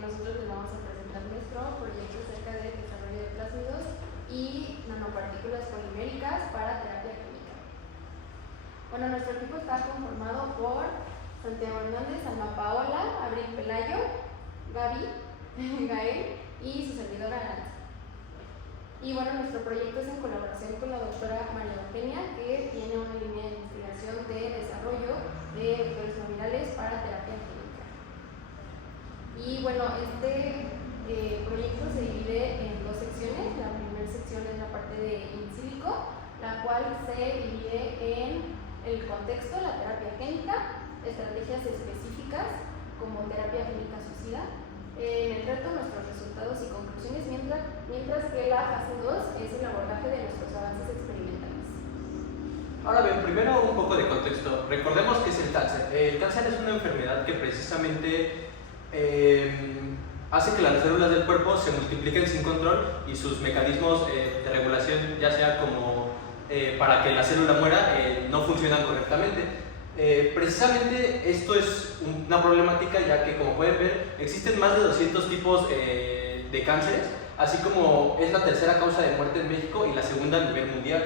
nosotros les vamos a presentar nuestro proyecto acerca del desarrollo de plásmidos y nanopartículas poliméricas para terapia clínica. Bueno, nuestro equipo está conformado por Santiago Hernández, Alma Paola, Abril Pelayo, Gaby, Gael y su servidora Aranza. Y bueno, nuestro proyecto es en colaboración con la doctora María Eugenia, que tiene una línea de investigación de desarrollo de vectores no virales para terapia clínica. Y bueno, este proyecto se divide en dos secciones. La primera sección es la parte de in silico, la cual se divide en el contexto, la terapia génica, estrategias específicas como terapia génica suicida, en el reto, nuestros resultados y conclusiones, mientras que la fase 2 es el abordaje de nuestros avances experimentales. Ahora bien, primero un poco de contexto. Recordemos que es el cáncer. El cáncer es una enfermedad que precisamente hace que las células del cuerpo se multipliquen sin control y sus mecanismos de regulación, ya sea como para que la célula muera, no funcionan correctamente. Precisamente esto es una problemática, ya que, como pueden ver, existen más de 200 tipos de cánceres, así como es la tercera causa de muerte en México y la segunda a nivel mundial.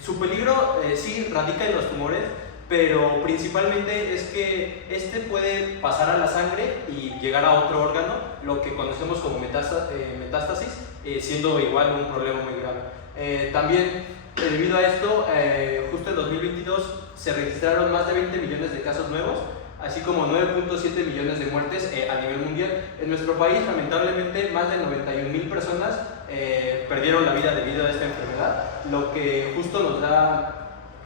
Su peligro sí radica en los tumores, pero principalmente es que este puede pasar a la sangre y llegar a otro órgano, lo que conocemos como metástasis, siendo igual un problema muy grave. También, debido a esto, justo en 2022 se registraron más de 20 millones de casos nuevos, así como 9.7 millones de muertes a nivel mundial. En nuestro país, lamentablemente, más de 91,000 personas perdieron la vida debido a esta enfermedad, lo que justo nos da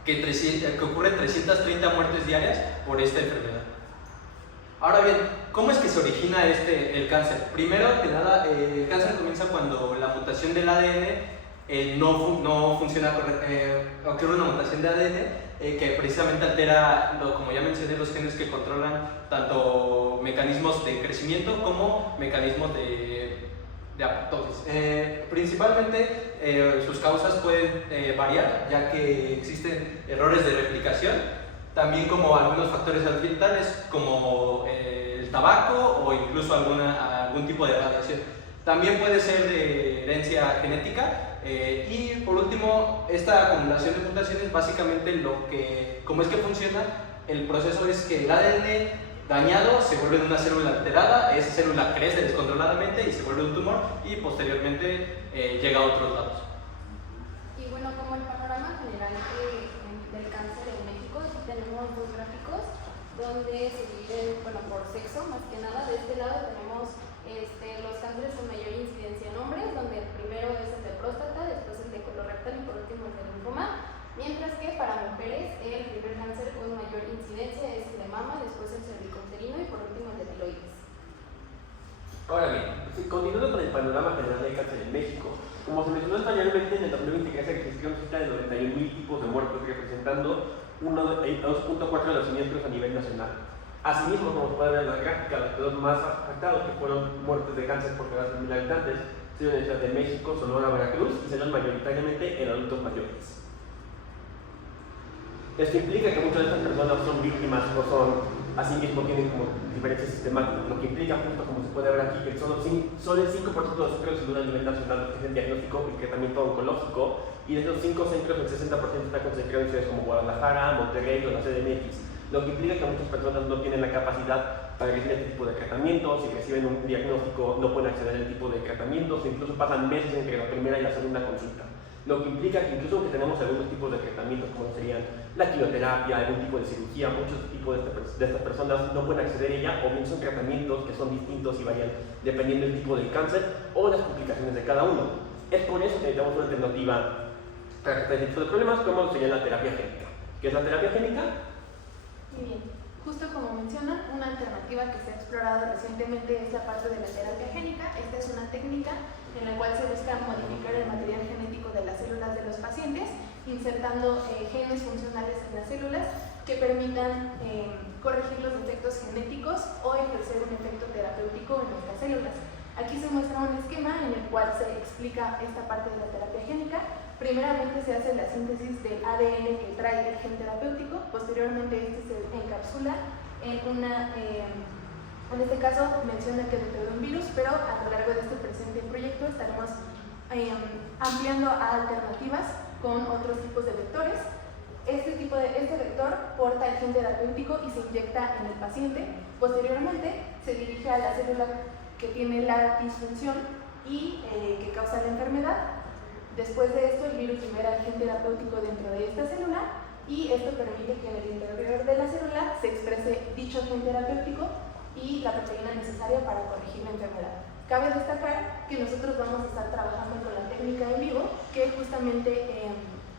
que ocurren 330 muertes diarias por esta enfermedad. Ahora bien, ¿cómo es que se origina el cáncer? Primero que nada, el cáncer comienza cuando la mutación del ADN no funciona correctamente. Ocurre una mutación de ADN que precisamente altera, como ya mencioné, los genes que controlan tanto mecanismos de crecimiento como mecanismos de apoptosis. Principalmente sus causas pueden variar, ya que existen errores de replicación, también como algunos factores ambientales como el tabaco o incluso algún tipo de radiación. También puede ser de herencia genética. Y por último, esta acumulación de mutaciones, básicamente cómo es que funciona, el proceso es que el ADN dañado se vuelve una célula alterada, esa célula crece descontroladamente y se vuelve un tumor y posteriormente llega a otros lados. Y bueno, como el panorama general del cáncer en México, aquí tenemos dos gráficos donde se dividen, por sexo más que nada. De este lado tenemos los cánceres con mayor incidencia en hombres, donde el primero es el de próstata, después el de colorectal y por último el de linfoma, mientras que para mujeres el primer cáncer con mayor incidencia es el de mama, después el cervicouterino y por último el de tiroides. Ahora bien, continuando con el panorama general del cáncer en México, como se mencionó anteriormente, en el 2023 se registraron cerca de 91,000 tipos de muertos, representando 2.4 de los siniestros a nivel nacional. Asimismo, como se puede ver en la gráfica, los estados más afectados que fueron muertes de cáncer por cada 100,000 habitantes son en Ciudad de México, Sonora, Veracruz y se dan mayoritariamente en adultos mayores. Esto implica que muchas de estas personas son víctimas o asimismo tienen como diferencias sistemáticas, lo que implica, justo como se puede ver aquí, que solo el 5% de los centros de salud a nivel nacional es el diagnóstico y tratamiento oncológico, y de esos 5 centros el 60% está concentrado en ciudades como Guadalajara, Monterrey o la CDMX, lo que implica que muchas personas no tienen la capacidad para recibir este tipo de tratamientos. Si reciben un diagnóstico no pueden acceder al tipo de tratamientos, incluso pasan meses entre la primera y la segunda consulta, lo que implica que incluso aunque tenemos algunos tipos de tratamientos como serían la quimioterapia, algún tipo de cirugía, muchos tipos de estas personas no pueden acceder a ella, o bien son tratamientos que son distintos y varían dependiendo del tipo del cáncer o las complicaciones de cada uno. Es por eso que necesitamos una alternativa para este tipo de problemas, como sería la terapia génica. ¿Qué es la terapia génica? Muy bien, justo como mencionan, una alternativa que se ha explorado recientemente es la parte de la terapia génica. Esta es una técnica en la cual se busca modificar el material genético de las células de los pacientes, insertando genes funcionales en las células que permitan corregir los defectos genéticos o ejercer un efecto terapéutico en nuestras células. Aquí se muestra un esquema en el cual se explica esta parte de la terapia génica. Primeramente se hace la síntesis del ADN que trae el gen terapéutico, posteriormente este se encapsula en una En este caso menciona que dentro de un virus, pero a lo largo de este presente proyecto estaremos ampliando a alternativas con otros tipos de vectores. Este vector porta el gen terapéutico y se inyecta en el paciente. Posteriormente se dirige a la célula que tiene la disfunción y que causa la enfermedad. Después de esto, el virus libera el gen terapéutico dentro de esta célula y esto permite que en el interior de la célula se exprese dicho gen terapéutico y la proteína necesaria para corregir la enfermedad. Cabe destacar que nosotros vamos a estar trabajando con la técnica en vivo, que justamente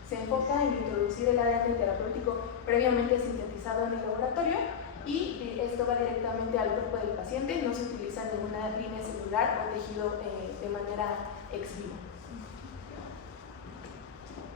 se enfoca en introducir el ADN terapéutico previamente sintetizado en el laboratorio y esto va directamente al cuerpo del paciente, no se utiliza ninguna línea celular o tejido de manera ex vivo.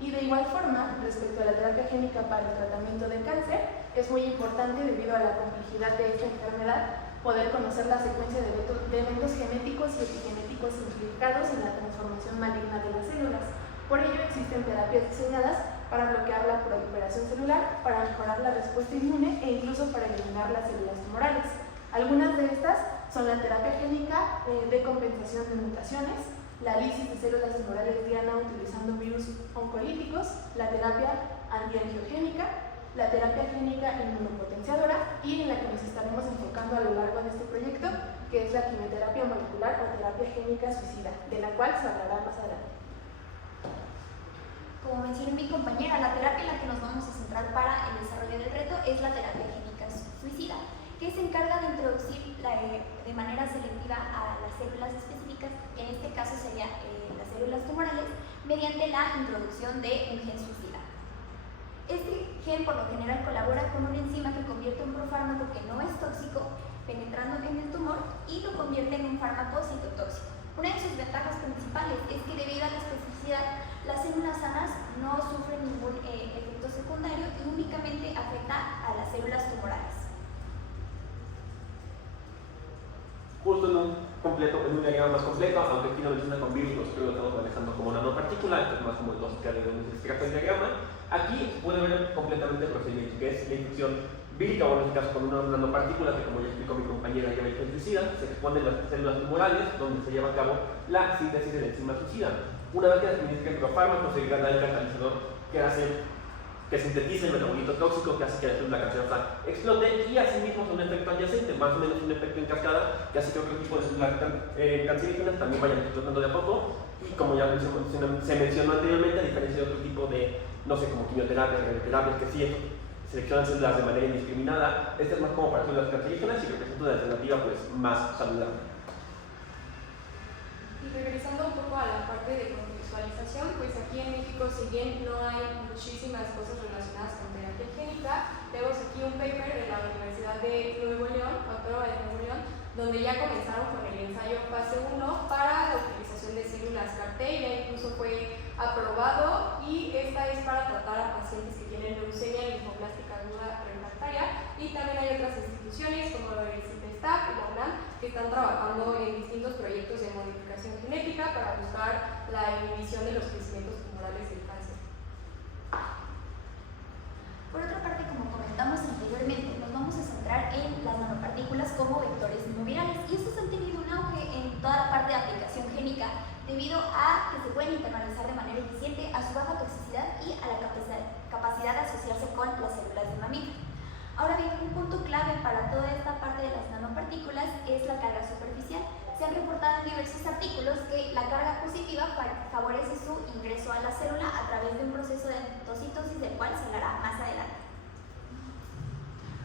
Y de igual forma, respecto a la terapia génica para el tratamiento del cáncer, es muy importante, debido a la complejidad de esta enfermedad, poder conocer la secuencia de eventos genéticos y epigenéticos implicados en la transformación maligna de las células. Por ello, existen terapias diseñadas para bloquear la proliferación celular, para mejorar la respuesta inmune e incluso para eliminar las células tumorales. Algunas de estas son la terapia génica de compensación de mutaciones, la lisis de células tumorales diana utilizando virus oncolíticos, la terapia antiangiogénica, la terapia génica inmunopotenciadora y en la que nos estaremos enfocando a lo largo de este proyecto, que es la quimioterapia molecular o terapia génica suicida, de la cual se hablará más adelante. Como mencionó mi compañera, la terapia en la que nos vamos a centrar para el desarrollo del reto es la terapia génica suicida, que se encarga de introducir de manera selectiva a las células específicas, que en este caso serían las células tumorales, mediante la introducción de un gen suicida. Este gen por lo general colabora con una enzima que convierte un profármaco que no es tóxico penetrando en el tumor y lo convierte en un fármaco citotóxico. Una de sus ventajas principales es que debido a la especificidad, las células sanas no sufren ningún efecto secundario y únicamente afecta a las células tumorales. Justo en un diagrama más completo, aunque aquí no menciona con virus, nosotros lo estamos manejando como nanopartícula, esto es más como el lógica de donde se extracta el diagrama. Aquí puede ver completamente el procedimiento, que es la infección vírica, o en este caso con una nanopartícula, que como ya explicó mi compañera lleva el gen suicida, se exponen las células tumorales, donde se lleva a cabo la síntesis de la enzima suicida. Una vez que se administra el profármaco, se gana el catalizador que hace que sintetice el metabolito tóxico que hace que la célula cancerosa explote y asimismo es un efecto adyacente, más o menos un efecto en cascada que hace que otro tipo de células cancerígenas también vayan explotando de a poco y como ya se mencionó anteriormente, a diferencia de otro tipo de, no sé, como quimioterapias, radioterapias, que sí seleccionan células de manera indiscriminada, esta es más como para células cancerígenas y representa una alternativa pues más saludable. Y regresando un poco a la parte de contextualización, pues aquí en México, si bien no hay muchísimas cosas relacionadas con terapia génica, tenemos aquí un paper de la Universidad de Nuevo León, Autónoma de Nuevo León, donde ya comenzaron con el ensayo fase 1 para la utilización de células CAR-T, ya incluso fue aprobado y esta es para tratar a pacientes que tienen leucemia linfoblástica aguda refractaria y también hay otras instituciones como la CITESTAF y la UNAM que están trabajando en distintos proyectos de modificación genética para buscar la inhibición de los crecimientos tumorales del cáncer. Por otra parte, como comentamos anteriormente, nos vamos a centrar en las nanopartículas como vectores no virales y estos han tenido un auge en toda la parte de aplicación génica debido a que se pueden internalizar de manera eficiente, a su baja toxicidad y a la capacidad de asociarse con las células de mamífero. Ahora bien, un punto clave para toda esta parte de las nanopartículas es la carga superficial. Se han reportado en diversos artículos que la carga positiva favorece su ingreso a la célula a través de un proceso de endocitosis del cual se hablará más adelante.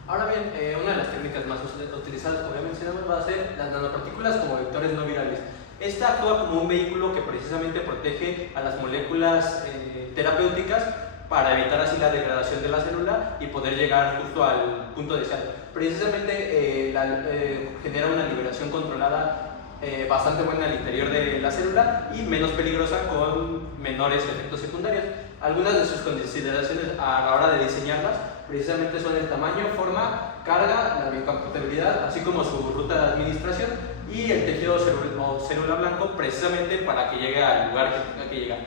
Ahora bien, una de las técnicas más utilizadas, como ya mencionamos, va a ser las nanopartículas como vectores no virales. Esta actúa como un vehículo que precisamente protege a las moléculas terapéuticas para evitar así la degradación de la célula y poder llegar justo al punto deseado. Precisamente genera una liberación controlada bastante buena al interior de la célula y menos peligrosa con menores efectos secundarios. Algunas de sus consideraciones a la hora de diseñarlas precisamente son el tamaño, forma, carga, la biocompatibilidad, así como su ruta de administración y el tejido célula blanco precisamente para que llegue al lugar que tenga que llegar.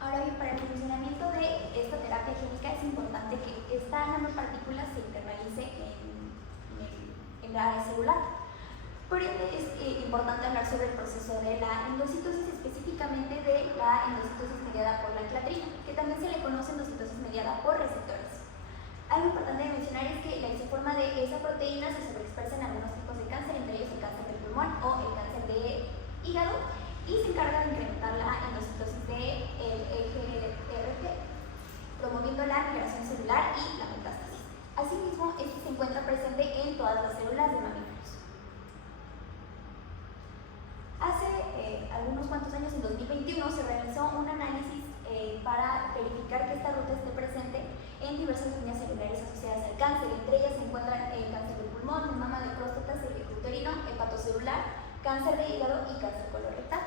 Ahora bien, para el funcionamiento de esta terapia génica es importante que esta nanopartícula se internalice en el la área celular. Por ende, es importante hablar sobre el proceso de la endocitosis, específicamente de la endocitosis mediada por la clatrina, que también se le conoce endocitosis mediada por receptores. Algo importante de mencionar es que la isoforma de esa proteína se sobreexpresa en algunos tipos de cáncer, entre ellos el cáncer del pulmón o el cáncer de hígado, y se encarga de incrementar la endocitosis del EGRT, promoviendo la migración celular y la metástasis. Asimismo, este se encuentra presente en todas las células de mamíferos. Hace algunos cuantos años, en 2021, se realizó un análisis para verificar que esta ruta esté presente en diversas líneas celulares asociadas al cáncer. Entre ellas se encuentran el cáncer del pulmón, de mama, de próstata, cervicuterino, hepatocelular, cáncer de hígado y cáncer colorectal.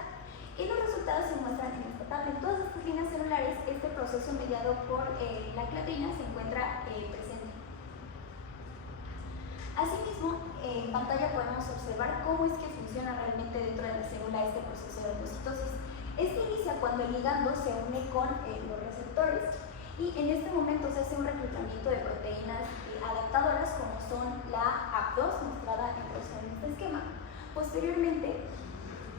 Y los resultados se muestran en esta tabla. En todas estas líneas celulares, este proceso mediado por la clatrina se encuentra presente. Asimismo, en pantalla podemos observar cómo es que funciona realmente dentro de la célula este proceso de endocitosis. Este inicia cuando el ligando se une con los receptores y en este momento se hace un reclutamiento de proteínas adaptadoras como son la AP2, mostrada en este esquema. Posteriormente,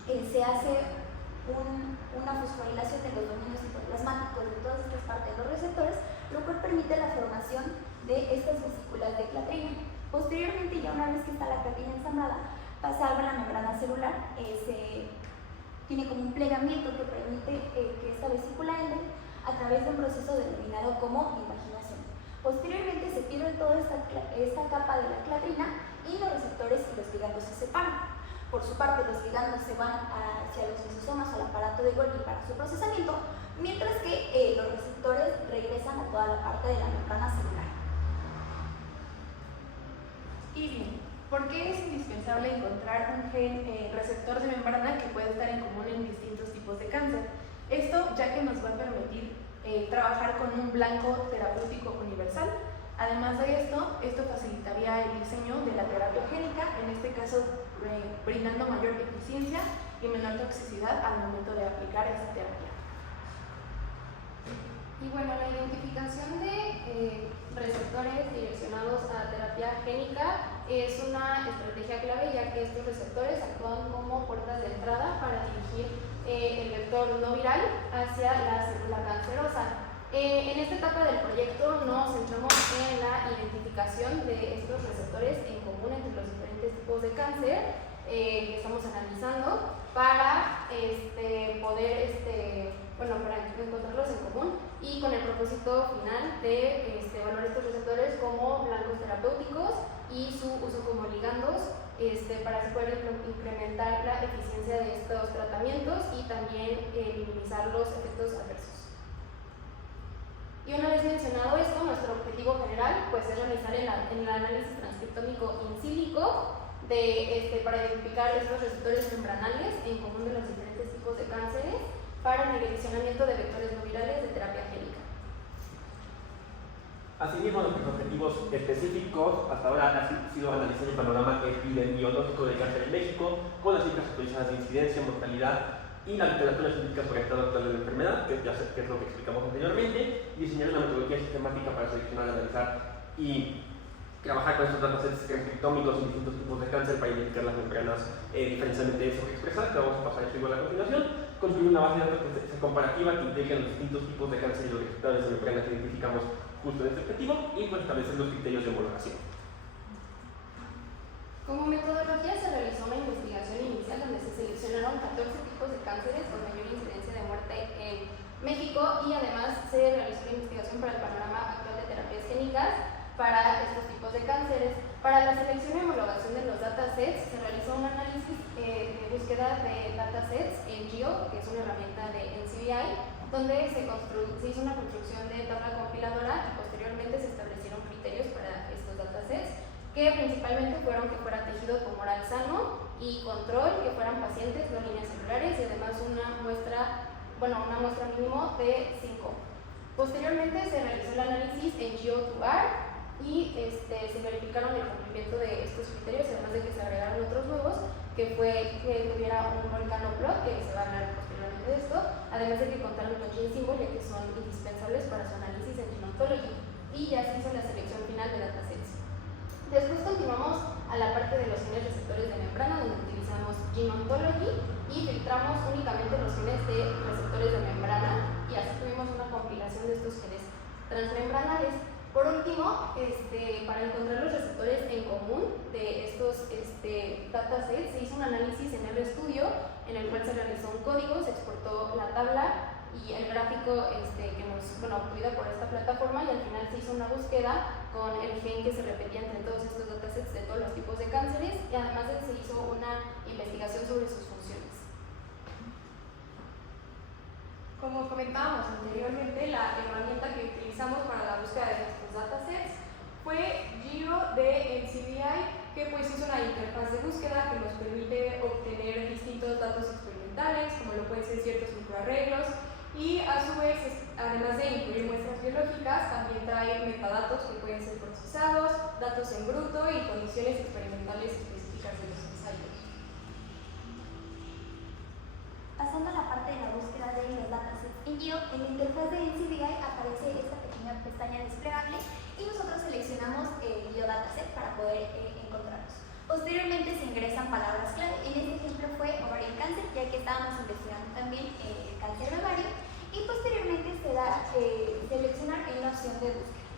se hace una fosforilación de los dominios citoplasmáticos de todas estas partes de los receptores, lo cual permite la formación de estas vesículas de clatrina. Posteriormente, ya una vez que está la clatrina ensamblada, pasa algo a la membrana celular, tiene como un plegamiento que permite que esta vesícula entre a través de un proceso denominado como invaginación. Posteriormente se pierde toda esta capa de la clatrina y los receptores y los ligandos se separan. Por su parte, los ligandos se van hacia los lisosomas o al aparato de Golgi para su procesamiento, mientras que los receptores regresan a toda la parte de la membrana celular. Y bien, ¿por qué es indispensable encontrar un gen receptor de membrana que puede estar en común en distintos tipos de cáncer? Esto ya que nos va a permitir trabajar con un blanco terapéutico universal. Además de esto facilitaría el diseño de la terapia génica, en este caso brindando mayor eficiencia y menor toxicidad al momento de aplicar esta terapia. Y bueno, la identificación de receptores direccionados a terapia génica es una estrategia clave, ya que estos receptores actúan como puertas de entrada para dirigir el vector no viral hacia la célula cancerosa. En esta etapa del proyecto nos centramos en la identificación de estos receptores en común entre los diferentes tipos de cáncer que estamos analizando para poder para encontrarlos en común y con el propósito final de evaluar estos receptores como blancos terapéuticos y su uso como ligandos para poder incrementar la eficiencia de estos tratamientos y también minimizar los efectos adversos. Y una vez mencionado esto, nuestro objetivo general pues, es realizar el análisis transcriptómico in silico para identificar estos receptores membranales en común de los diferentes tipos de cánceres para el direccionamiento de vectores no virales de terapia génica. Asimismo, nuestros objetivos específicos hasta ahora han sido analizar el panorama epidemiológico del cáncer en México, con las cifras actualizadas de incidencia, mortalidad y la literatura científica sobre el estado actual de la enfermedad, que es lo que explicamos anteriormente, y diseñar una metodología sistemática para seleccionar, analizar y trabajar con estos datasets transcriptómicos en distintos tipos de cáncer para identificar las membranas diferencialmente eso que expresar, que vamos a pasar eso igual a continuación, construir una base de datos comparativa que integre los distintos tipos de cáncer y los resultados de membranas que identificamos justo en este objetivo y pues establecer los criterios de homologación. Como metodología se realizó una investigación inicial donde se seleccionaron 14 tipos de cánceres con mayor incidencia de muerte en México y además se realizó una investigación para el panorama actual de terapias génicas para estos tipos de cánceres. Para la selección y homologación de los datasets se realizó un análisis de búsqueda de datasets en GEO, que es una herramienta de NCBI, donde se hizo una construcción de tabla compiladora y posteriormente se establecieron criterios para estos datasets, que principalmente fueron que fuera tejido tumoral sano y control, que fueran pacientes no líneas celulares y además una muestra mínimo de 5. Posteriormente se realizó el análisis en GeoTubar y se verificaron el cumplimiento de estos criterios, además de que se agregaron otros nuevos, que fue que tuviera un volcano plot, que se va a hablar posteriormente de esto, además de que contaron con gene symbol, ya que son indispensables para su análisis en Gene Ontology, y ya se hizo la selección final de datasets. Después continuamos a la parte de los genes receptores de membrana, donde utilizamos Gene Ontology y filtramos únicamente los genes de receptores de membrana, y así tuvimos una compilación de estos genes transmembranales. Por último, para encontrar los receptores en común de estos datasets, se hizo un análisis en RStudio, en el cual se realizó un código, se exportó la tabla y el gráfico obtenido por esta plataforma, y al final se hizo una búsqueda con el gen que se repetía entre todos estos datasets de todos los tipos de cánceres, y además se hizo una investigación sobre sus funciones. Como comentábamos anteriormente, la herramienta que utilizamos para la búsqueda de nuestros datasets fue Giro de NCBI, que pues es una interfaz de búsqueda que nos permite obtener distintos datos experimentales, como lo pueden ser ciertos microarreglos, y a su vez, además de incluir muestras biológicas, también trae metadatos que pueden ser procesados, datos en bruto y condiciones experimentales específicas de los ensayos. Pasando a la parte de la búsqueda de los datasets en Giro, en la interfaz de NCBI aparece esta pequeña pestaña desplegable y nosotros seleccionamos el Giro dataset para poder encontrarlos. Posteriormente se ingresan palabras clave. En este ejemplo fue ovario cáncer, ya que estábamos investigando también el cáncer de ovario, y posteriormente se da seleccionar en la opción de búsqueda.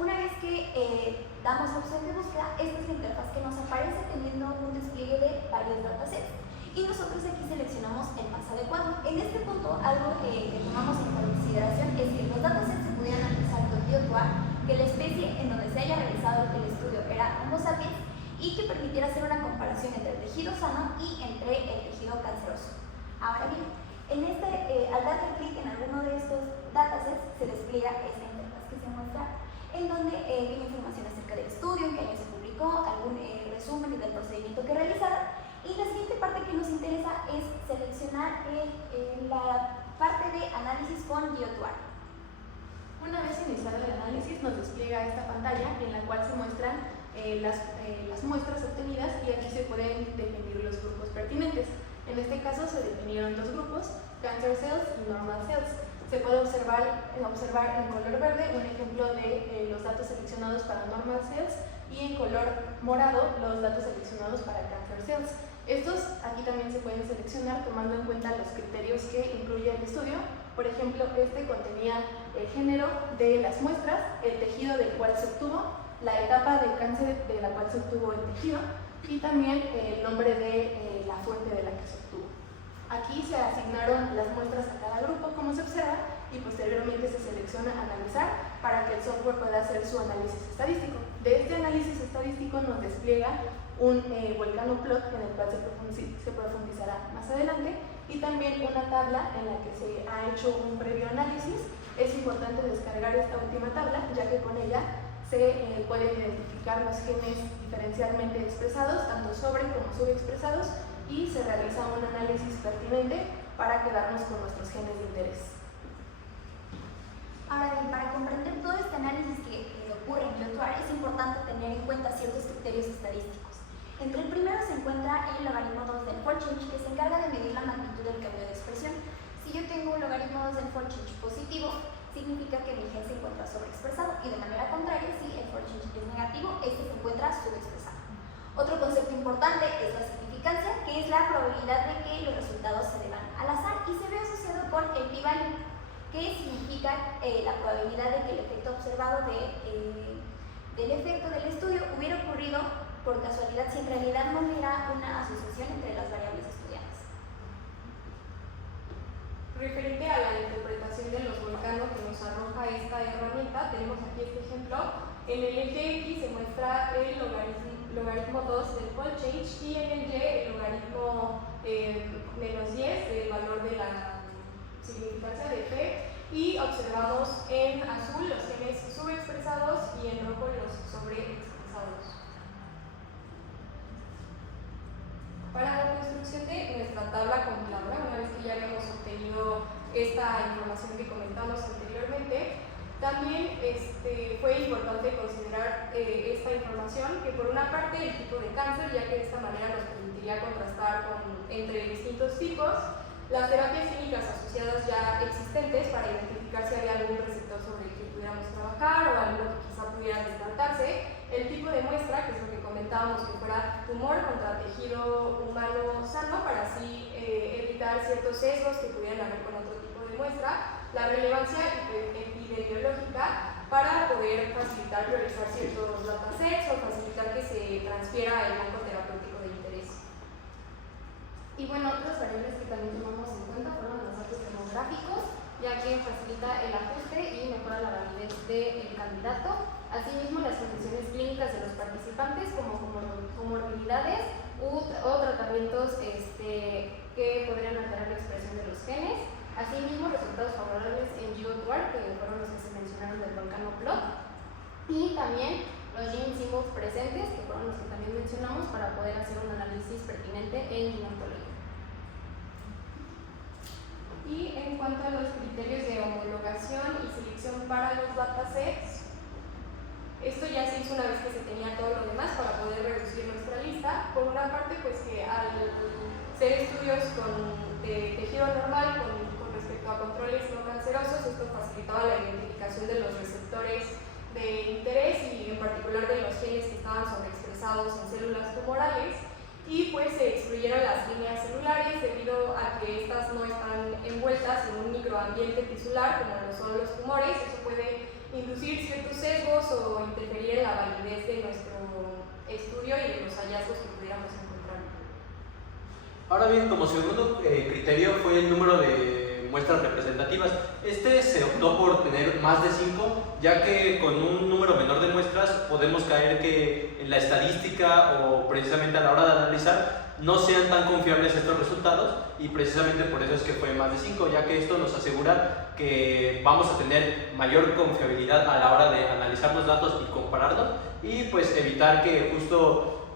Una vez que damos la opción de búsqueda, esta es la interfaz que nos aparece teniendo un despliegue de varios datasets, y nosotros aquí seleccionamos el más adecuado. En este punto, algo que tomamos en consideración es que los datasets se pudieran analizar con GeoTuar, que la especie en donde se haya realizado el estudio era Homo sapiens, y que permitiera hacer una comparación entre el tejido sano y entre el tejido canceroso. Ahora bien, al darle clic en alguno de estos datasets, se despliega esta interfaz que se muestra, en donde viene información acerca del estudio, en qué año se publicó, algún resumen del procedimiento que realizaron. Y la siguiente parte que nos interesa es seleccionar la parte de análisis con GeoTuar. Una vez iniciado el análisis, nos despliega esta pantalla en la cual se muestran las muestras obtenidas, y aquí se pueden definir los grupos pertinentes. En este caso se definieron dos grupos, Cancer Cells y Normal Cells. Se puede observar en color verde un ejemplo de los datos seleccionados para Normal Cells, y en color morado los datos seleccionados para Cancer Cells. Estos aquí también se pueden seleccionar tomando en cuenta los criterios que incluye el estudio. Por ejemplo, este contenía el género de las muestras, el tejido del cual se obtuvo, la etapa de cáncer de la cual se obtuvo el tejido, y también el nombre de la fuente de la que se obtuvo. Aquí se asignaron las muestras a cada grupo, como se observa, y posteriormente se selecciona analizar para que el software pueda hacer su análisis estadístico. De este análisis estadístico nos despliega un volcanoplot en el cual se profundizará más adelante, y también una tabla en la que se ha hecho un previo análisis. Es importante descargar esta última tabla, ya que con ella se pueden identificar los genes diferencialmente expresados, tanto sobre como subexpresados, y se realiza un análisis pertinente para quedarnos con nuestros genes de interés. Ahora bien, para comprender todo este análisis que ocurre en GeoTuar, es importante tener en cuenta ciertos criterios estadísticos. Entre el primero se encuentra el logaritmo 2 del fold change, que se encarga de medir la magnitud del cambio de expresión. Si yo tengo un logaritmo 2 del fold change positivo, significa que mi gen se encuentra sobreexpresado, y de manera contraria, si el fold change es negativo, este se encuentra subexpresado. Otro concepto importante es la significancia, que es la probabilidad de que los resultados se deban al azar, y se ve asociado con el p-value, que significa la probabilidad de que el efecto observado del efecto del estudio hubiera ocurrido por casualidad si en realidad no hubiera una asociación entre las variables estudiadas. Referente a la interpretación de los volcanos que nos arroja esta herramienta, tenemos aquí este ejemplo. En el eje X se muestra el logaritmo 2 del fold change, y en el Y el logaritmo menos 10 del valor de la significancia de F, y observados en azul los genes subexpresados y en rojo los sobreexpresados. Para la construcción de nuestra tabla compiladora, una vez que ya habíamos obtenido esta información que comentamos anteriormente, también fue importante considerar esta información, que por una parte el tipo de cáncer, ya que de esta manera nos permitiría contrastar entre distintos tipos, las terapias clínicas asociadas ya existentes para identificar si había algún receptor sobre el que pudiéramos trabajar o algo que quizá pudiera descartarse, el tipo de muestra, que es lo que comentábamos, que fuera tumor contra tejido humano sano, para así evitar ciertos sesgos que pudieran haber con otro tipo de muestra, la relevancia epidemiológica para poder facilitar priorizar ciertos datasets o facilitar que se transfiera el banco terapéutico de interés. Y bueno, otras variables que también tomamos en cuenta fueron los datos demográficos, ya que facilita el ajuste y mejora la validez del candidato. Asimismo, las condiciones clínicas de los participantes, como comorbilidades o tratamientos que podrían alterar la expresión de los genes. Asimismo, resultados favorables en GeoTuar, que fueron los que se mencionaron del Volcanoplot. Y también los gene symbols presentes, que fueron los que también mencionamos, para poder hacer un análisis pertinente en ginecología. Y en cuanto a los criterios de homologación y selección para los datasets, esto ya se hizo una vez que se tenía todo lo demás para poder reducir nuestra lista. Por una parte, pues que al ser estudios de tejido normal con respecto a controles no cancerosos, esto facilitaba la identificación de los receptores de interés y en particular de los genes que estaban sobreexpresados en células tumorales, y pues se excluyeron las líneas celulares debido a que estas no están envueltas en un microambiente tisular como lo son los tumores. Eso puede inducir ciertos sesgos o interferir en la validez de nuestro estudio y de los hallazgos que pudiéramos encontrar. Ahora bien, como segundo criterio fue el número de muestras representativas. Se optó por tener más de 5, ya que con un número menor de muestras podemos caer que en la estadística o precisamente a la hora de analizar no sean tan confiables estos resultados, y precisamente por eso es que fue más de 5, ya que esto nos asegura que vamos a tener mayor confiabilidad a la hora de analizar los datos y compararlos, y pues evitar que justo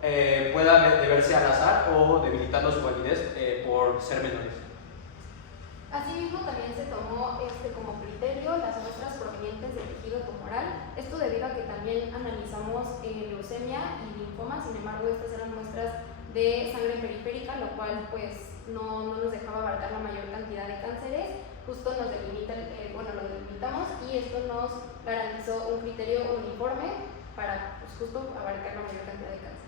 pueda deberse al azar o debilitarnos su validez por ser menores. Asimismo, también se tomó como criterio las muestras provenientes del tejido tumoral. Esto debido a que también analizamos leucemia y linfoma. Sin embargo, estas eran muestras de sangre periférica, lo cual pues no nos dejaba abarcar la mayor cantidad de cánceres. Justo nos delimita, lo delimitamos, y esto nos garantizó un criterio uniforme para pues, justo abarcar la mayor cantidad de cánceres.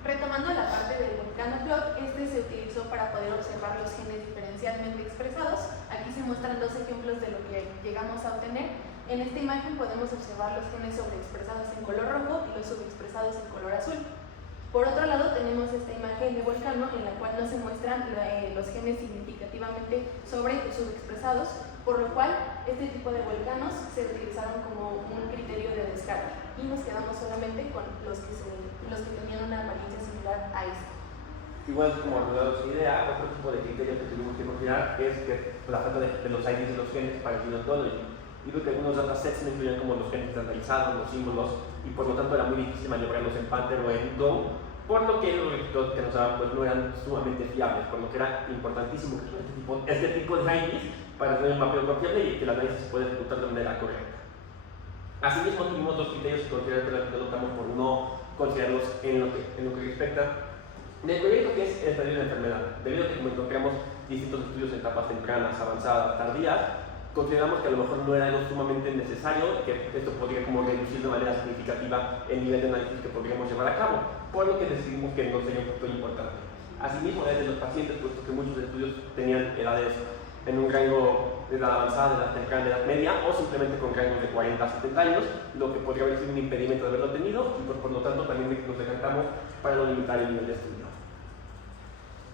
Retomando la parte del Volcanoplot, se utilizó para poder observar los genes diferencialmente expresados. Aquí se muestran dos ejemplos de lo que llegamos a obtener. En esta imagen podemos observar los genes sobreexpresados en color rojo y los subexpresados en color azul. Por otro lado, tenemos esta imagen de volcano en la cual no se muestran los genes significativamente sobre o subexpresados, por lo cual este tipo de volcanos se utilizaron como un criterio de descarte y nos quedamos solamente con los que tenían una apariencia similar a este. Igual como ayudados a idea, otro tipo de criterio que tuvimos que considerar es que la falta de los IDs de los genes para el Ontology. Digo que algunos datasets no incluían como los genes estandarizados, los símbolos, y por lo tanto era muy difícil maniobrarlos en Panther o en DOM, por lo que los resultados que nos daban pues no eran sumamente fiables, por lo que era importantísimo que este tipo de IDs para tener un mapeo confiable y que la análisis se pueda ejecutar de manera correcta. Asimismo, tuvimos dos criterios que considerar que los adoptamos por no considerarlos en lo que respecta del proyecto, que es el estadio de la enfermedad. Debido a que como encontramos distintos estudios en etapas tempranas, avanzadas, tardías, consideramos que a lo mejor no era algo sumamente necesario, que esto podría como reducir de manera significativa el nivel de análisis que podríamos llevar a cabo, por lo que decidimos que no sería un factor importante. Asimismo, edades de los pacientes, puesto que muchos estudios tenían edades en un rango de edad avanzada, de edad temprana, de edad media, o simplemente con rangos de 40 a 70 años, lo que podría haber sido un impedimento de haberlo tenido, y por lo tanto también nos decantamos para no limitar el nivel de estudio.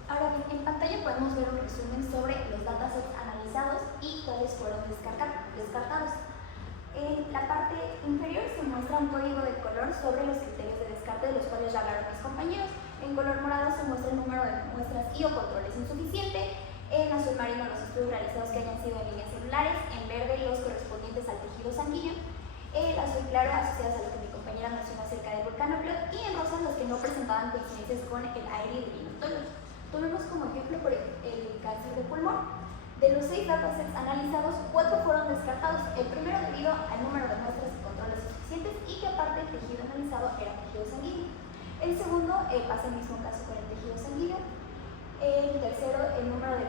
Ahora bien, en pantalla podemos ver un resumen sobre los datasets analizados y cuáles fueron descartados. En la parte inferior se muestra un código de color sobre los criterios de descarte, de los cuales ya hablaron mis compañeros. En color morado se muestra el número de muestras y o controles insuficiente. En azul marino los estudios realizados que hayan sido en líneas celulares. En verde los correspondientes al tejido sanguíneo. El azul claro asociados a lo que mi compañera mencionó acerca del Volcanoplot. Y en rosa los que no presentaban coincidencias con el aire de Ontology. Tomemos como ejemplo por el cáncer de pulmón. De los 6 datasets analizados, 4 fueron descartados. El primero debido al número de muestras y controles suficientes y que aparte el tejido analizado era tejido sanguíneo. El segundo pasa el mismo caso con el tejido sanguíneo. El tercero, el número de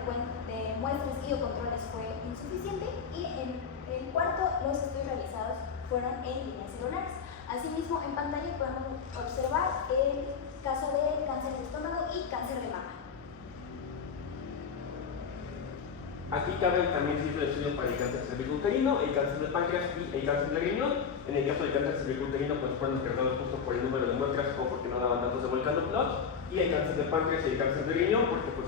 muestras y o controles fue insuficiente. Y en el cuarto, los estudios realizados fueron en líneas celulares. Asimismo, en pantalla podemos observar el caso de cáncer de estómago y cáncer de mama. Aquí cabe también se hizo el estudio para el cáncer cervicuterino, el cáncer de páncreas y el cáncer de riñón. En el caso del cáncer cervicuterino, pues fueron descartados justo por el número de muestras o porque no daban datos de volcanoplot. Y el cáncer de páncreas y el cáncer de riñón, porque pues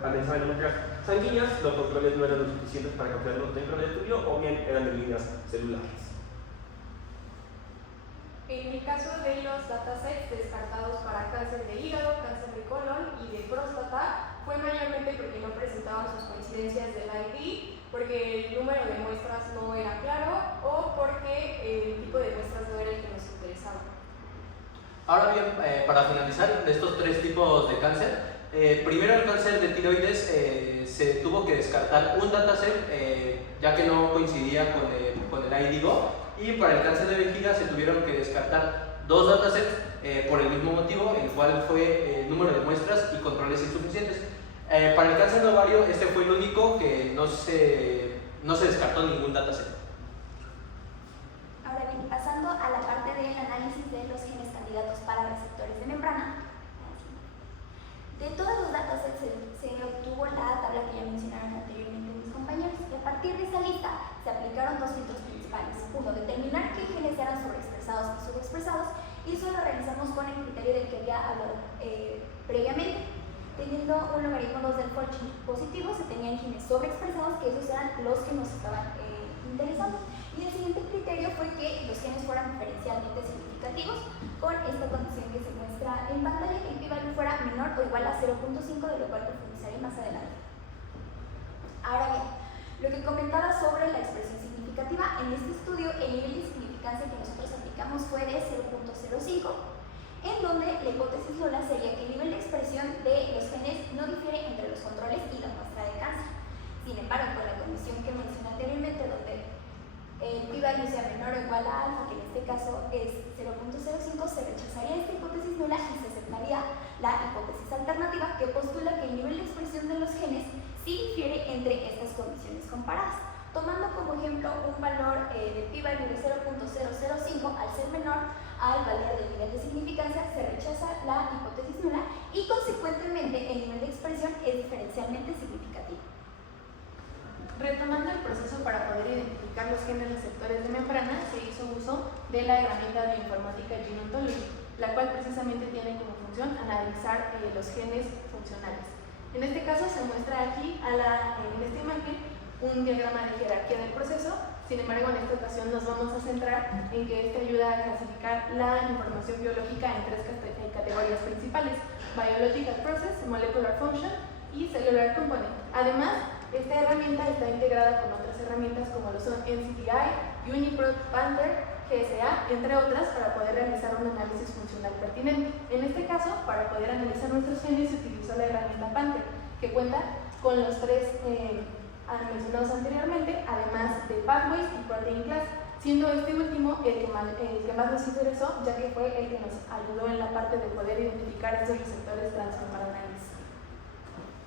analizaban muestras sanguíneas, los controles no eran lo suficientes para considerarlos dentro del estudio o bien eran de líneas celulares. En el caso de los datasets descartados para cáncer de hígado, cáncer de colon y de próstata, fue mayormente porque no presentaban sus coincidencias del ID, porque el número de muestras no era claro o porque el tipo de muestras no era el que nos interesaba. Ahora bien, para finalizar de estos tres tipos de cáncer, primero el cáncer de tiroides se tuvo que descartar un dataset ya que no coincidía con el IDGO, y para el cáncer de vejiga se tuvieron que descartar dos datasets por el mismo motivo, el cual fue el número de muestras y controles insuficientes. Para el cáncer de ovario este fue el único que no se descartó ningún dataset. Ahora bien, pasando a la parte del análisis de los genes candidatos para receptores de membrana. De todos los datasets se obtuvo la tabla que ya mencionaron anteriormente mis compañeros, y a partir de esa lista se aplicaron dos filtros principales. Uno, determinar qué genes eran sobreexpresados y subexpresados, y eso lo realizamos con el criterio del que había hablado previamente. Teniendo un logaritmo 2 del Fortune positivo, se tenían genes sobreexpresados, que esos eran los que nos estaban interesando. Y el siguiente criterio fue que los genes fueran diferencialmente significativos, con esta condición que se muestra en pantalla, que el p-value fuera menor o igual a 0.5, de lo cual profundizaré más adelante. Ahora bien, lo que comentaba sobre la expresión significativa, en este estudio el nivel de significancia que nosotros aplicamos fue de 0.05, en donde la hipótesis Lola sería que el nivel de expresión de los genes no difiere entre los controles y la muestra de cáncer. Sin embargo, con la condición que mencioné anteriormente, donde el p-value sea menor o igual a alfa, que en este caso es 0.05, se rechazaría esta hipótesis nula y se aceptaría la hipótesis alternativa, que postula que el nivel de expresión de los genes sí difiere entre estas condiciones comparadas. Tomando como ejemplo un valor de p-value de 0.005, al ser menor al valor del nivel de significancia, se rechaza la hipótesis nula y consecuentemente el nivel de expresión es diferencialmente significativo. Retomando el proceso para poder identificar los genes receptores de membrana, se hizo uso de la herramienta bioinformática Gene Ontology, la cual precisamente tiene como función analizar los genes funcionales. En este caso se muestra aquí en esta imagen un diagrama de jerarquía del proceso. Sin embargo, en esta ocasión nos vamos a centrar en que este ayuda a clasificar la información biológica en tres categorías principales: Biological Process, Molecular Function y Cellular Component. Además, esta herramienta está integrada con otras herramientas como lo son NCBI, UniProt, Panther, GSA, entre otras, para poder realizar un análisis funcional pertinente. En este caso, para poder analizar nuestros genes, se utilizó la herramienta Panther, que cuenta con los tres mencionados anteriormente, además de Pathways y Protein Class, siendo este último el que más nos interesó, ya que fue el que nos ayudó en la parte de poder identificar estos receptores transmembranales.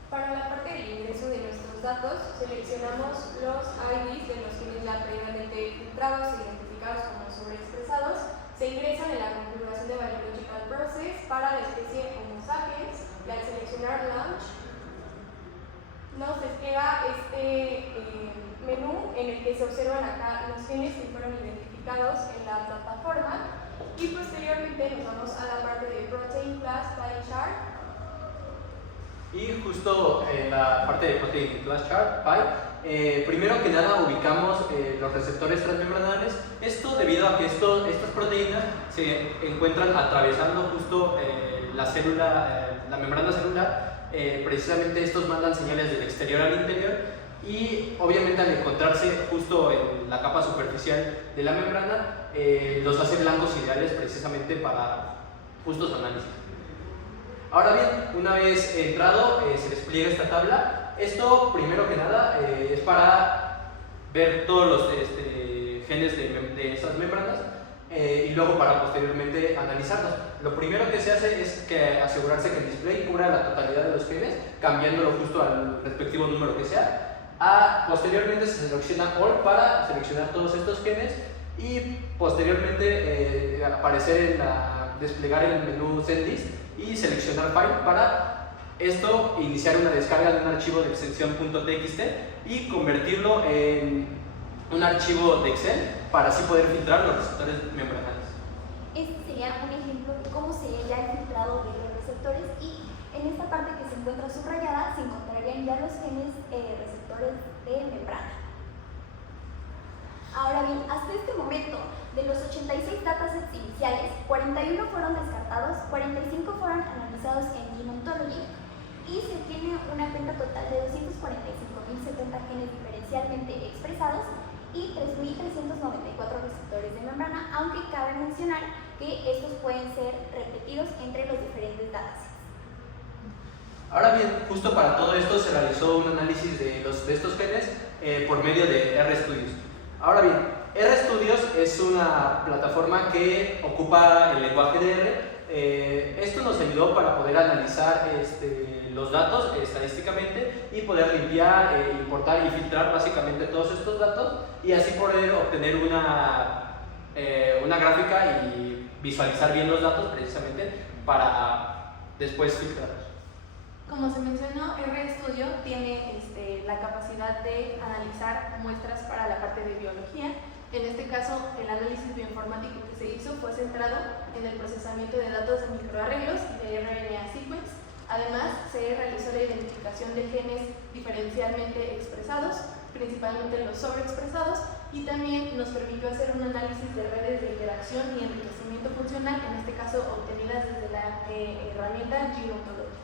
Para la parte del ingreso de nuestros datos, seleccionamos los IDs de los genes ya previamente filtrados e identificados como sobreexpresados. Se ingresan en la configuración de Biological Process para la especie Homo sapiens, y al seleccionar Launch nos despliega este menú en el que se observan acá los genes que fueron identificados en la plataforma, y posteriormente nos vamos a la parte de Protein Class Pie Chart. Y justo en la parte de Protein Class Chart, PI, primero que nada ubicamos los receptores transmembranales. Esto debido a que estas proteínas se encuentran atravesando justo la membrana celular. Precisamente estos mandan señales del exterior al interior, y obviamente al encontrarse justo en la capa superficial de la membrana los hace blancos ideales precisamente para justos análisis. Ahora bien, una vez entrado se despliega esta tabla. Esto primero que nada es para ver todos los genes de esas membranas y luego para posteriormente analizarlos. Lo primero que se hace es asegurarse que el display cubra la totalidad de los genes, cambiándolo justo al respectivo número que sea. Posteriormente se selecciona All para seleccionar todos estos genes, y posteriormente aparecer desplegar el menú Send y seleccionar File para esto iniciar una descarga de un archivo de extensión .txt y convertirlo en un archivo de Excel para así poder filtrar los receptores membranales. Este sería un ejemplo de cómo sería ya el filtrado de los receptores, y en esta parte que se encuentra subrayada se encontrarían ya los genes receptores de membrana. Ahora bien, hasta este momento, de los 86 datasets iniciales, 41 fueron descartados, 45 fueron analizados en Gene Ontology y se tiene una cuenta total de 245.070 genes diferencialmente expresados y 3.394 receptores de membrana, aunque cabe mencionar que estos pueden ser repetidos entre los diferentes datasets. Ahora bien, justo para todo esto se realizó un análisis de estos genes por medio de RStudios. Ahora bien, RStudios es una plataforma que ocupa el lenguaje de R. Esto nos ayudó para poder analizar los datos estadísticamente y poder limpiar, importar y filtrar básicamente todos estos datos y así poder obtener una gráfica y visualizar bien los datos precisamente para después filtrarlos. Como se mencionó, RStudio tiene la capacidad de analizar muestras para la parte de biología. En este caso, el análisis bioinformático que se hizo fue centrado en el procesamiento de datos de microarreglos y de RNA sequence. Además, se realizó la identificación de genes diferencialmente expresados, principalmente los sobreexpresados, y también nos permitió hacer un análisis de redes de interacción y enriquecimiento funcional, en este caso obtenidas desde la herramienta Gene Ontology.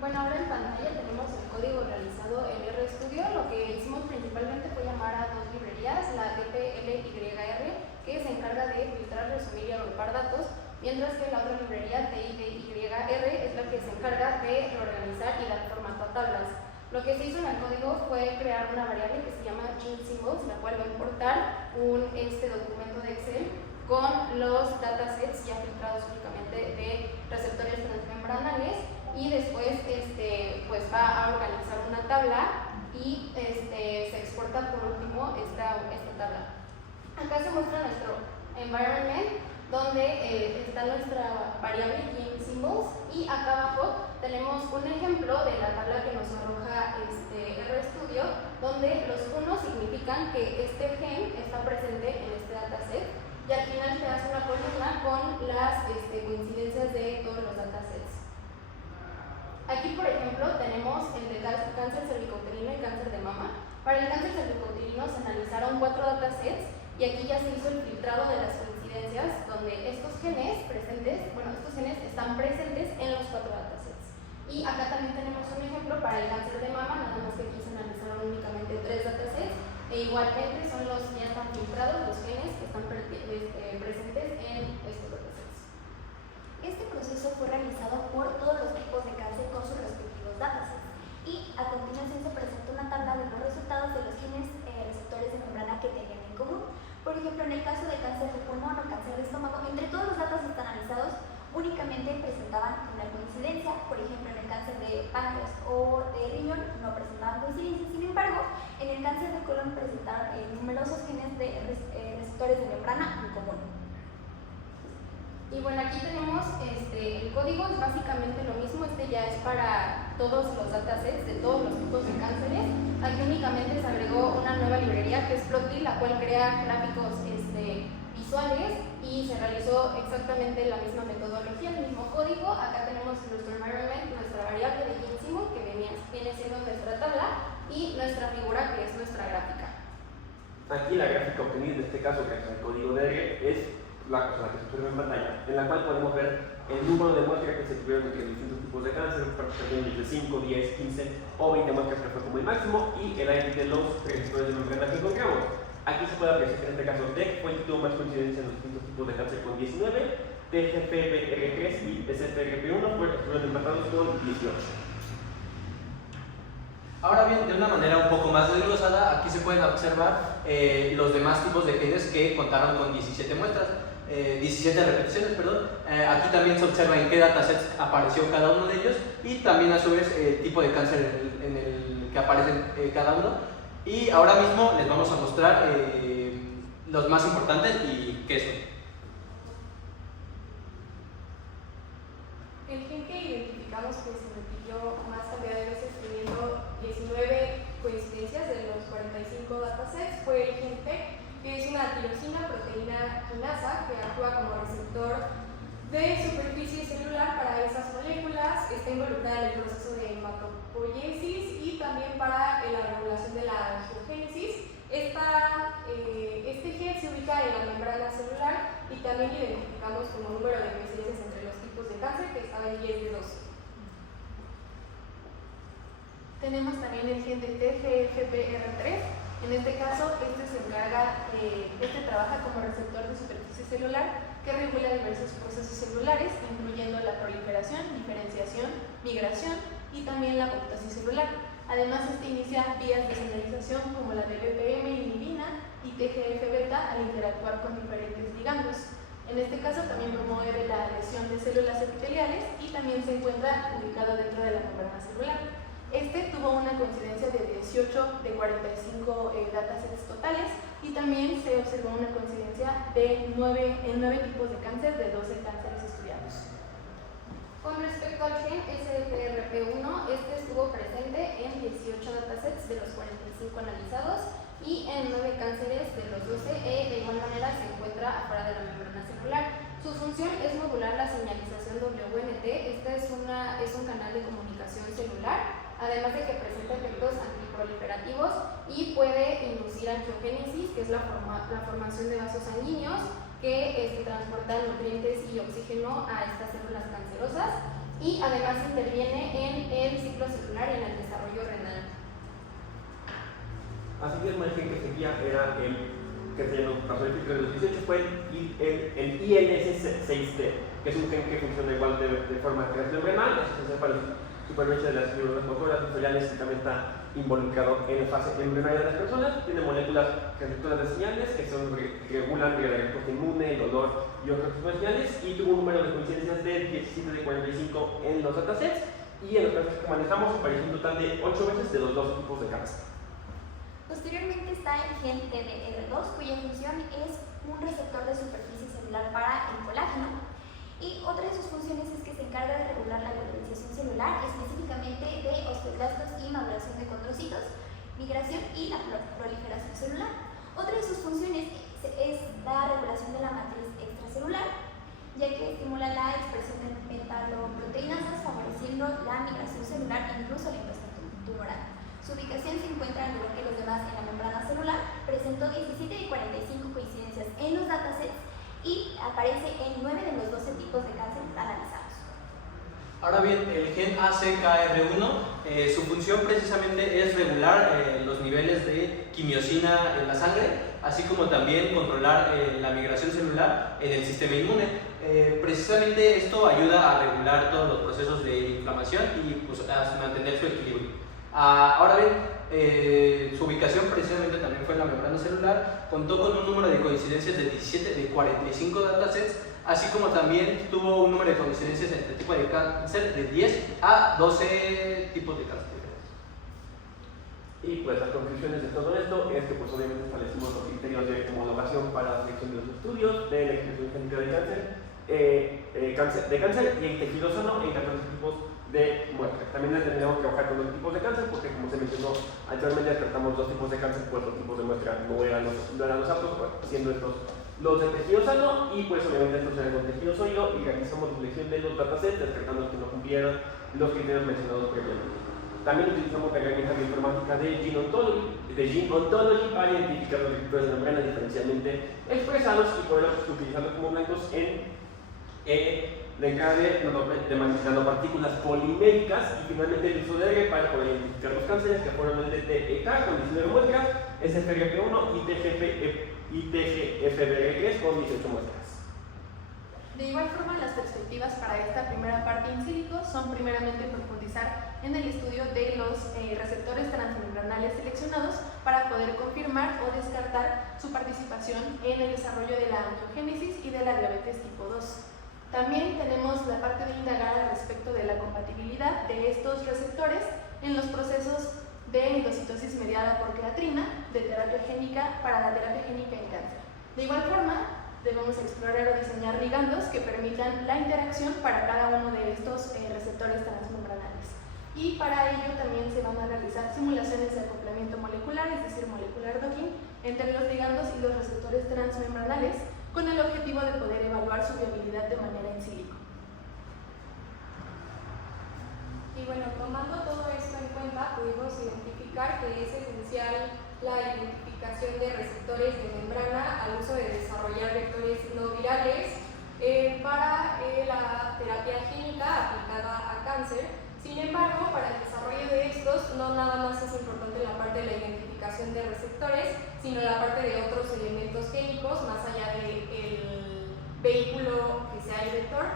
Bueno, ahora en pantalla tenemos el código realizado en RStudio. Lo que hicimos principalmente fue llamar a dos librerías, la DPLYR, que se encarga de filtrar, resumir y agrupar datos, mientras que la otra librería, TIDYR, es la que se encarga de reorganizar y dar formato a tablas. Lo que se hizo en el código fue crear una variable que se llama GeneSymbols, la cual va a importar un documento de Excel con los datasets ya filtrados únicamente de receptores transmembranales, y después pues va a organizar una tabla y se exporta por último esta tabla. Acá se muestra nuestro environment, donde está nuestra variable GeneSymbols, y acá abajo tenemos un ejemplo de la tabla que nos arroja RStudio, donde los unos significan que este gen está presente en este dataset, y al final te hace una columna con las coincidencias de todos los datasets. Aquí, por ejemplo, tenemos el de cáncer cervicouterino y cáncer de mama. Para el cáncer cervicouterino se analizaron 4 datasets y aquí ya se hizo el filtrado de las coincidencias, donde estos genes están presentes en los 4 datasets. Y acá también tenemos un ejemplo para el cáncer de mama, nada más que aquí se analizaron únicamente 3 datasets, e igualmente son los que ya están filtrados, los genes que están presentes en estos datasets. Este proceso fue realizado por todos los tipos de cáncer con sus respectivos datasets, y a continuación se presenta una tabla de los resultados de los genes receptores de membrana que tenían en común. Por ejemplo, en el caso de cáncer de pulmón o cáncer de estómago, entre todos los datos analizados únicamente presentaban una coincidencia. Por ejemplo, en el cáncer de páncreas o de riñón no presentaban coincidencias. Sin embargo, en el cáncer de colon presentaron numerosos genes de receptores de membrana en común. Y bueno, aquí tenemos el código, es básicamente lo mismo. Ya es para todos los datasets de todos los tipos de cánceres. Aquí únicamente se agregó una nueva librería que es Plotly, la cual crea gráficos visuales, y se realizó exactamente la misma metodología, el mismo código. Acá tenemos nuestro environment, nuestra variable de GeneSymbols, que viene siendo nuestra tabla, y nuestra figura, que es nuestra gráfica. Aquí la gráfica obtenida, en este caso gracias al código de R, es la que se observa en pantalla, en la cual podemos ver el número de muestras que se tuvieron entre distintos tipos de cáncer, de 5, 10, 15 o 20 muestras, que fue como el máximo, y el ID de los receptores de membrana que encontramos. Aquí se puede apreciar que en este caso DEC fue el que tuvo más coincidencia en los distintos tipos de cáncer con 19, TGFBR3 y SFRP1 fueron empatados con 18. Ahora bien, de una manera un poco más desglosada, aquí se pueden observar los demás tipos de genes que contaron con 17 muestras. 17 repeticiones, perdón. Aquí también se observa en qué datasets apareció cada uno de ellos, y también a su vez el tipo de cáncer en el que aparecen cada uno. Y ahora mismo les vamos a mostrar los más importantes y qué son. El gen que identificamos que se repitió más cantidad de veces, teniendo 19 coincidencias de los 45 datasets, fue el gen P, que es una tiroxina proteína quinasa que actúa como receptor de superficie celular para esas moléculas, está involucrada en el proceso de hematopoiesis y también para la regulación de la angiogénesis. Este gen se ubica en la membrana celular y también identificamos como número de coincidencias entre los tipos de cáncer, que estaba en 10 de 12. Tenemos también el gen de TGFBR3. En este caso, este trabaja como receptor de superficie celular que regula diversos procesos celulares, incluyendo la proliferación, diferenciación, migración y también la apoptosis celular. Además, inicia vías de señalización como la de BPM inhibina y TGF-beta al interactuar con diferentes ligandos. En este caso, también promueve la lesión de células epiteliales y también se encuentra ubicado dentro de la membrana celular. Este tuvo una coincidencia de 18 de 45 datasets totales y también se observó una coincidencia de 9 tipos de cáncer de 12 cánceres estudiados. Con respecto al gen SFRP1, este estuvo presente en 18 datasets de los 45 analizados y en 9 cánceres de los 12 de igual manera se encuentra afuera de la membrana celular. Su función es modular la señalización WNT. Este es un canal de comunicación celular, además de que presenta efectos antiproliferativos y puede inducir angiogénesis, que es la formación de vasos sanguíneos que transportan nutrientes y oxígeno a estas células cancerosas, y además interviene en el ciclo celular y en el desarrollo renal. Así mismo, el gen que seguía era el que se pasó el filtro de los 18, fue el ILS6T, que es un gen que funciona igual de forma de creación renal, es esencial para la supervivencia de las neuronas motoras sensoriales y también está involucrado en la fase embrionaria de las personas. Tiene moléculas receptoras de señales que regulan la respuesta inmune, el dolor y otros tipos de señales, y tuvo un número de coincidencias de 17 de 45 en los datasets, y en los casos que manejamos apareció un total de 8 veces de los 2 tipos de cáncer. Posteriormente está el gen TDR2, cuya función es un receptor de superficie celular para el colágeno, y otra de sus funciones es que se encarga de regular la diferenciación celular, específicamente de osteoclastos y maduración de condrocitos, migración y la proliferación celular. Otra de sus funciones es la regulación de la matriz extracelular, ya que estimula la expresión de metaloproteinasas, favoreciendo la migración celular e incluso la invasión tumoral. Su ubicación se encuentra al igual que los demás en la membrana celular, presentó 17 de 45 coincidencias en los datasets y aparece en 9 de los 12 tipos de cáncer analizados. Ahora bien, el gen ACKR1, su función precisamente es regular los niveles de quimiosina en la sangre, así como también controlar la migración celular en el sistema inmune. Precisamente esto ayuda a regular todos los procesos de inflamación y pues, a mantener su equilibrio. Ahora bien, su ubicación precisamente también fue en la membrana celular, contó con un número de coincidencias de 17 de 45 datasets, así como también tuvo un número de coincidencias entre tipo de cáncer de 10 a 12 tipos de cáncer. Y pues las conclusiones de todo esto es que pues obviamente establecimos los criterios de homologación para la selección de los estudios de la expresión genética de cáncer y el tejido sano en 14 tipos de muestra. También tendríamos que trabajar con los tipos de cáncer porque, como se mencionó anteriormente, tratamos 2 tipos de cáncer, pues los tipos de muestra no eran los aptos, pues, siendo estos los de tejido sano, y pues obviamente estos eran los de tejido sólido, y realizamos la selección de los datasets descartando los que no cumplieran los criterios mencionados previamente. También utilizamos la herramienta bioinformática de Gene Ontology para identificar los receptores de membrana diferencialmente expresados y poder utilizarlos como blancos en la entrada de nanopartículas poliméricas, y finalmente el uso de R para poder identificar los cánceres que fueron el de TEK con 19 muestras, SFRP1 y TGFBR3 con 18 muestras. De igual forma, las perspectivas para esta primera parte in silico son primeramente profundizar en el estudio de los receptores transmembranales seleccionados para poder confirmar o descartar su participación en el desarrollo de la angiogénesis y de la diabetes tipo 2. También tenemos la parte de indagar al respecto de la compatibilidad de estos receptores en los procesos de endocitosis mediada por creatrina de terapia génica para la terapia génica en cáncer. De igual forma, debemos explorar o diseñar ligandos que permitan la interacción para cada uno de estos receptores transmembranales. Y para ello también se van a realizar simulaciones de acoplamiento molecular, es decir, molecular docking, entre los ligandos y los receptores transmembranales, con el objetivo de poder evaluar su viabilidad de manera in silico. Y bueno, tomando todo esto en cuenta, pudimos identificar que es esencial la identificación de receptores de membrana al uso de desarrollar vectores no virales para la terapia génica aplicada a cáncer. Sin embargo, para el desarrollo de estos, no nada más es importante la parte de la identificación de receptores, sino la parte de otros elementos génicos, más allá del vehículo que sea el vector.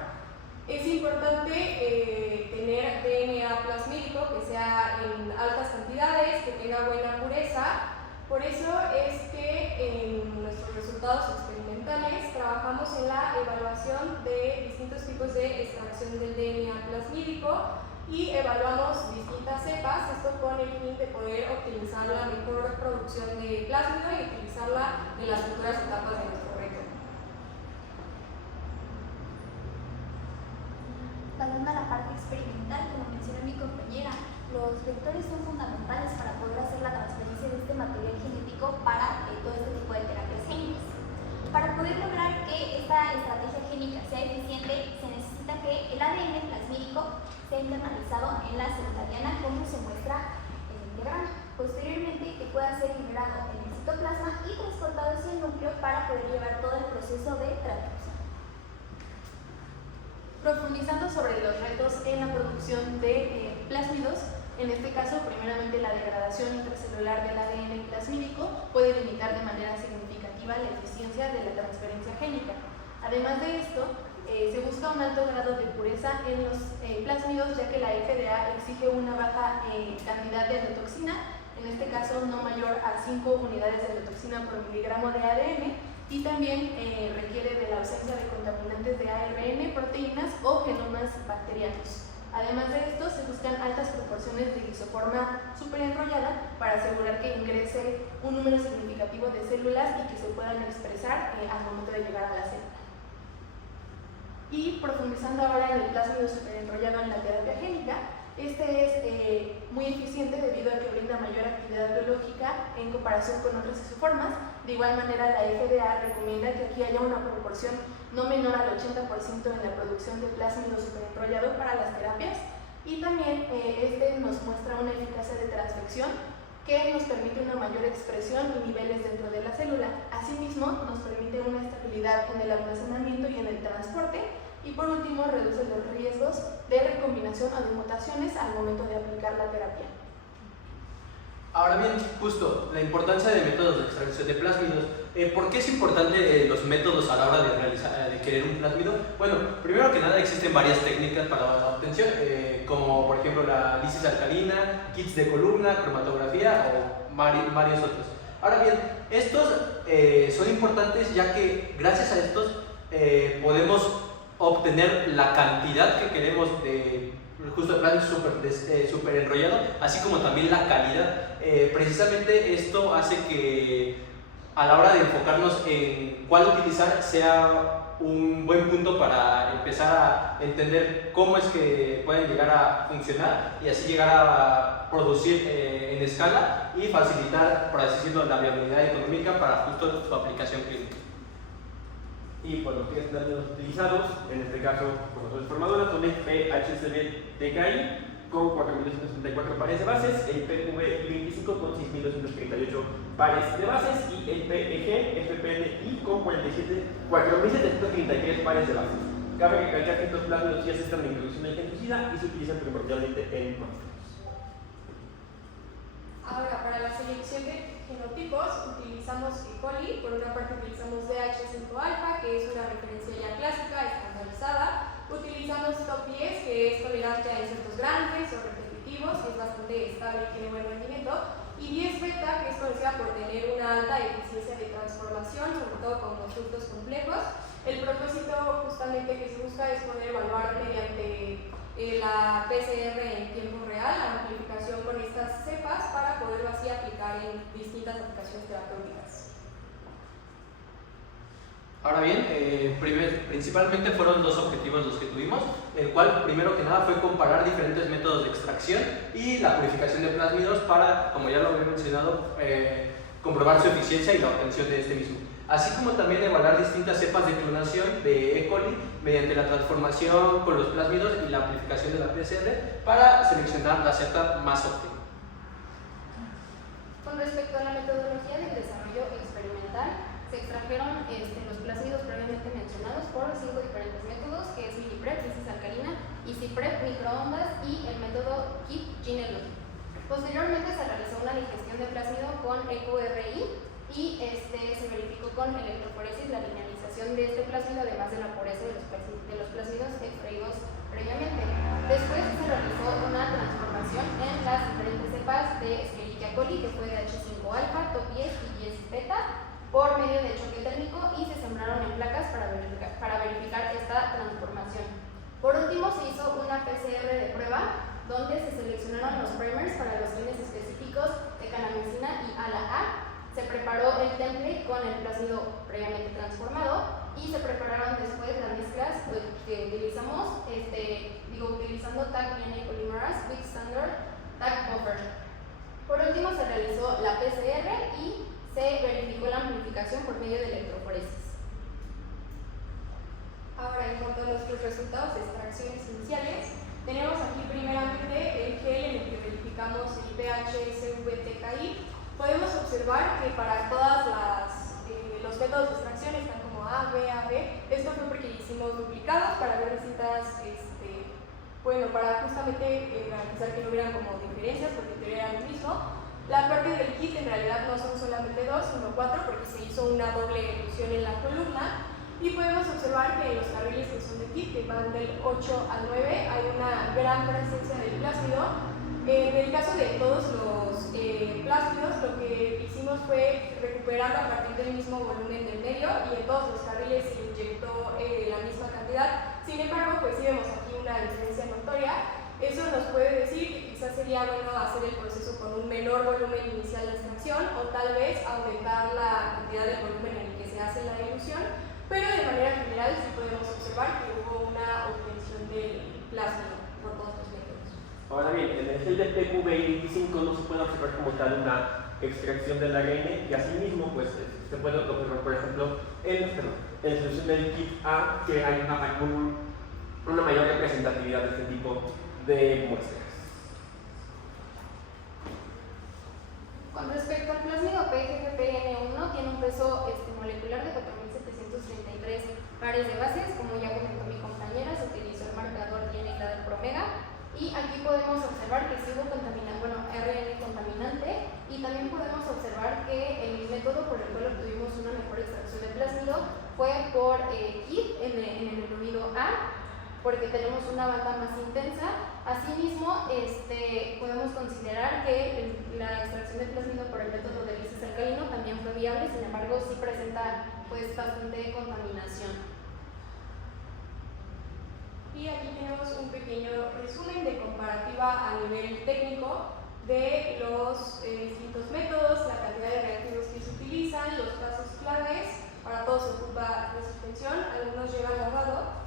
Es importante tener DNA plasmídico que sea en altas cantidades, que tenga buena pureza. Por eso es que en nuestros resultados experimentales trabajamos en la evaluación de distintos tipos de extracción del DNA plasmídico y evaluamos distintas cepas, esto con el fin de poder optimizar la mejor producción de plásmido y utilizarla en las futuras etapas de nuestro reto. Pasando a la parte experimental, como mencionó mi compañera, los vectores son fundamentales para poder hacer la transferencia de este material genético para todo este tipo de terapias génicas. Para poder lograr que esta estrategia génica sea eficiente, se necesita que el ADN plasmídico sea internalizado en la célula diana, como se muestra en el diagrama. Posteriormente, que pueda ser liberado en el citoplasma y transportado hacia el núcleo para poder llevar todo el proceso de transcripción. Profundizando sobre los retos en la producción de plásmidos, en este caso, primeramente la degradación intracelular del ADN plasmídico puede limitar de manera significativa la eficiencia de la transferencia génica. Además de esto, se busca un alto grado de pureza en los plásmidos, ya que la FDA exige una baja cantidad de endotoxina, en este caso no mayor a 5 unidades de endotoxina por miligramo de ADN, y también requiere de la ausencia de contaminantes de ARN, proteínas o genomas bacterianos. Además de esto, se buscan altas proporciones de isoforma superenrollada para asegurar que ingrese un número significativo de células y que se puedan expresar al momento de llegar a la célula. Y profundizando ahora en el plásmido superenrollado en la terapia génica, este es muy eficiente debido a que brinda mayor actividad biológica en comparación con otras isoformas. De igual manera, la FDA recomienda que aquí haya una proporción no menor al 80% en la producción de plásmido superenrollado para las terapias, y también este nos muestra una eficacia de transfección que nos permite una mayor expresión y niveles dentro de la célula. Asimismo, nos permite una estabilidad en el almacenamiento y en el transporte, y por último, reduce los riesgos de recombinación o de mutaciones al momento de aplicar la terapia. Ahora bien, justo la importancia de métodos de extracción de plásmidos. ¿Por qué es importante los métodos a la hora de querer un plásmido? Bueno, primero que nada existen varias técnicas para la obtención, como por ejemplo la lisis alcalina, kits de columna, cromatografía o varios otros. Ahora bien, estos son importantes ya que gracias a estos podemos obtener la cantidad que queremos de justo de plástico super enrollado, así como también la calidad. Precisamente esto hace que a la hora de enfocarnos en cuál utilizar sea un buen punto para empezar a entender cómo es que pueden llegar a funcionar y así llegar a producir en escala y facilitar, por así decirlo, la viabilidad económica para justo su aplicación clínica. Y por los tres plásmidos utilizados, en este caso por las formadoras, son el PHCB TKI con 4.274 pares de bases, el PV25 con 6.238 pares de bases y el PEG FPNI con 4.733 pares de bases. Cabe recalcar que estos plásmidos ya se están en introducción de genticida y se utilizan primordialmente en muestras. Ahora, para la selección de genotipos utilizamos E. coli. Por una parte utilizamos DH5-alfa, que es una referencia ya clásica, estandarizada. Utilizamos Top10, que es tolerante a insertos grandes o repetitivos, que es bastante estable y tiene buen rendimiento. Y 10-beta, que es conocida por tener una alta eficiencia de transformación, sobre todo con constructos complejos. El propósito justamente que se busca es poder evaluar mediante la PCR en tiempo real, la amplificación con estas cepas para poderlo así aplicar en distintas aplicaciones terapéuticas. Ahora bien, principalmente fueron dos objetivos los que tuvimos, el cual primero que nada fue comparar diferentes métodos de extracción y la purificación de plásmidos para, como ya lo había mencionado, comprobar su eficiencia y la obtención de este mismo, así como también evaluar distintas cepas de clonación de E. coli mediante la transformación con los plásmidos y la amplificación de la PCR para seleccionar la cepa más óptima. Con respecto a la metodología del desarrollo experimental, se extrajeron los plásmidos previamente mencionados por 5 diferentes métodos, que es mini-prep, lisis alcalina, easy-prep, microondas y el método KIT Gene-Loop. Posteriormente se realizó una digestión de plásmido con EcoRI y se verificó con electroforesis la linealización de este plásmido, además de la pureza de los plásmidos extraídos previamente. Después se realizó una transformación en las diferentes cepas de Escherichia coli, que fue de H5-alfa, TOP10 y YES-beta, por medio de choque térmico, y se sembraron en placas para verificar esta transformación. Por último, se hizo una PCR de prueba donde se seleccionaron los primers para los genes específicos de canamicina y ALA-A. Se preparó el template con el plásmido previamente transformado y se prepararon después las mezclas que utilizamos, utilizando tag DNA polymerase with standard tag buffer. Por último, se realizó la PCR y se verificó la amplificación por medio de electroforesis. Ahora, en cuanto a nuestros resultados de extracciones iniciales, tenemos aquí primeramente el gel en el que verificamos el pH SVTKI. Podemos observar que para todos los métodos de extracción están como A, B, A, B. Esto fue porque hicimos duplicados para ver distintas, para justamente garantizar que no hubieran como diferencias, porque en teoría era lo mismo. La parte del kit en realidad no son solamente 2, sino 4, porque se hizo una doble elección en la columna. Y podemos observar que en los carriles que son de kit, que van del 8 al 9, hay una gran presencia del plásmido. En el caso de todos los plásmidos, lo que hicimos fue recuperarlo a partir del mismo volumen del medio, y en todos los carriles se inyectó la misma cantidad. Sin embargo, pues sí vemos aquí una diferencia notoria. Eso nos puede decir que quizás sería bueno hacer el proceso con un menor volumen inicial de extracción, o tal vez aumentar la cantidad de volumen en el que se hace la dilución, pero de manera general sí podemos observar que hubo una obtención del plásmido por todos los métodos. Ahora bien, en el gel de PQB25 no se puede observar como tal una extracción del ARN, y asimismo pues se puede observar, por ejemplo, en la solución del kit A, que hay una mayor representatividad de este tipo de muestras. Con respecto al plásmido PGGPN1, tiene un peso molecular de 4.733 pares de bases. Como ya comentó mi compañera, se utilizó el marcador DNA del promega, y aquí podemos observar que sí hubo RN contaminante, y también podemos observar que el método por el cual obtuvimos una mejor extracción de plásmido fue por KIT en el fluido A, porque tenemos una banda más intensa. Asimismo, podemos considerar que la extracción de plásmido por el método de lisis alcalino también fue viable, sin embargo sí presenta bastante contaminación. Y aquí tenemos un pequeño resumen de comparativa a nivel técnico de los distintos métodos, la cantidad de reactivos que se utilizan, los pasos claves. Para todos se ocupa de suspensión, algunos llevan lavado.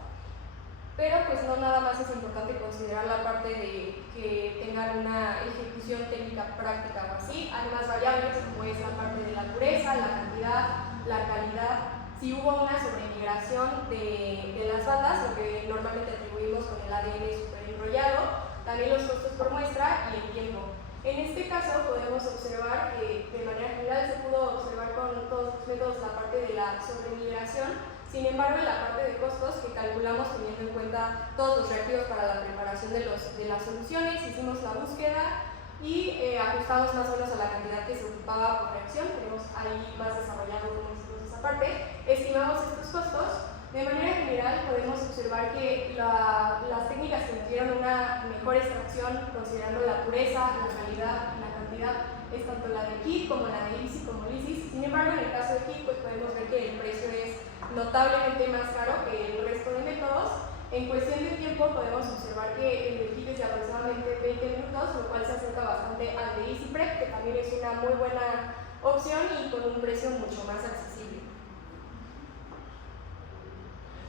Pero pues no nada más es importante considerar la parte de que tengan una ejecución técnica práctica o así. Hay más variables, como es la parte de la pureza, la cantidad, la calidad. Si hubo una sobremigración de las bandas, lo que normalmente atribuimos con el ADN superenrollado, también los costos por muestra y el tiempo. En este caso podemos observar que de manera general se pudo observar con todos los métodos la parte de la sobremigración. Sin embargo, en la parte de costos, que calculamos teniendo en cuenta todos los reactivos para la preparación de las soluciones, hicimos la búsqueda y ajustamos más o menos a la cantidad que se ocupaba por reacción. Tenemos ahí más desarrollado cómo hicimos esa parte. Estimamos estos costos. De manera general, podemos observar que las técnicas que tuvieron una mejor extracción, considerando la pureza, la calidad y la cantidad, es tanto la de KIT como la de ISI como LISIS. Sin embargo, en el caso de KIT, pues podemos ver que el precio es notablemente más caro que el resto de métodos. En cuestión de tiempo podemos observar que el de KIT es de aproximadamente 20 minutos, lo cual se acerca bastante al de EasyPrep, que también es una muy buena opción y con un precio mucho más accesible.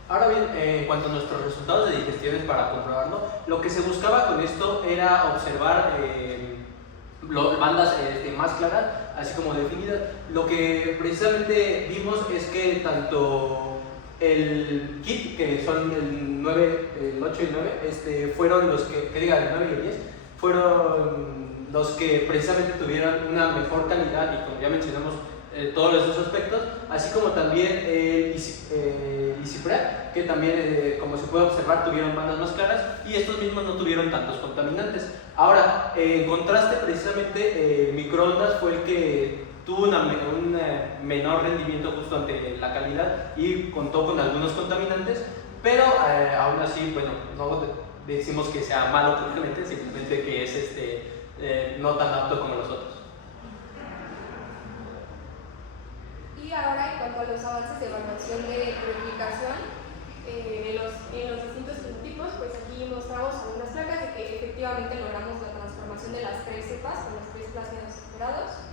Ahora bien, en cuanto a nuestros resultados de digestiones para comprobarlo, lo que se buscaba con esto era observar bandas más claras, así como definidas. Lo que precisamente vimos es que tanto el kit, que son el 9, el 8 y el 9, fueron los que diga el 9 y el 10, fueron los que precisamente tuvieron una mejor calidad y como ya mencionamos todos esos aspectos, así como también el ICIPREP, que también como se puede observar tuvieron bandas más claras y estos mismos no tuvieron tantos contaminantes. Ahora, en contraste precisamente microondas fue el que tuvo un menor rendimiento justo ante la calidad y contó con algunos contaminantes, pero aún así, bueno, no decimos que sea malo propiamente, simplemente que es no tan apto como los otros. Y ahora, en cuanto a los avances de evaluación de purificación en los distintos fenotipos, pues aquí mostramos algunas placas de que efectivamente logramos la transformación de las 3 cepas con los 3 plásmidos esperados.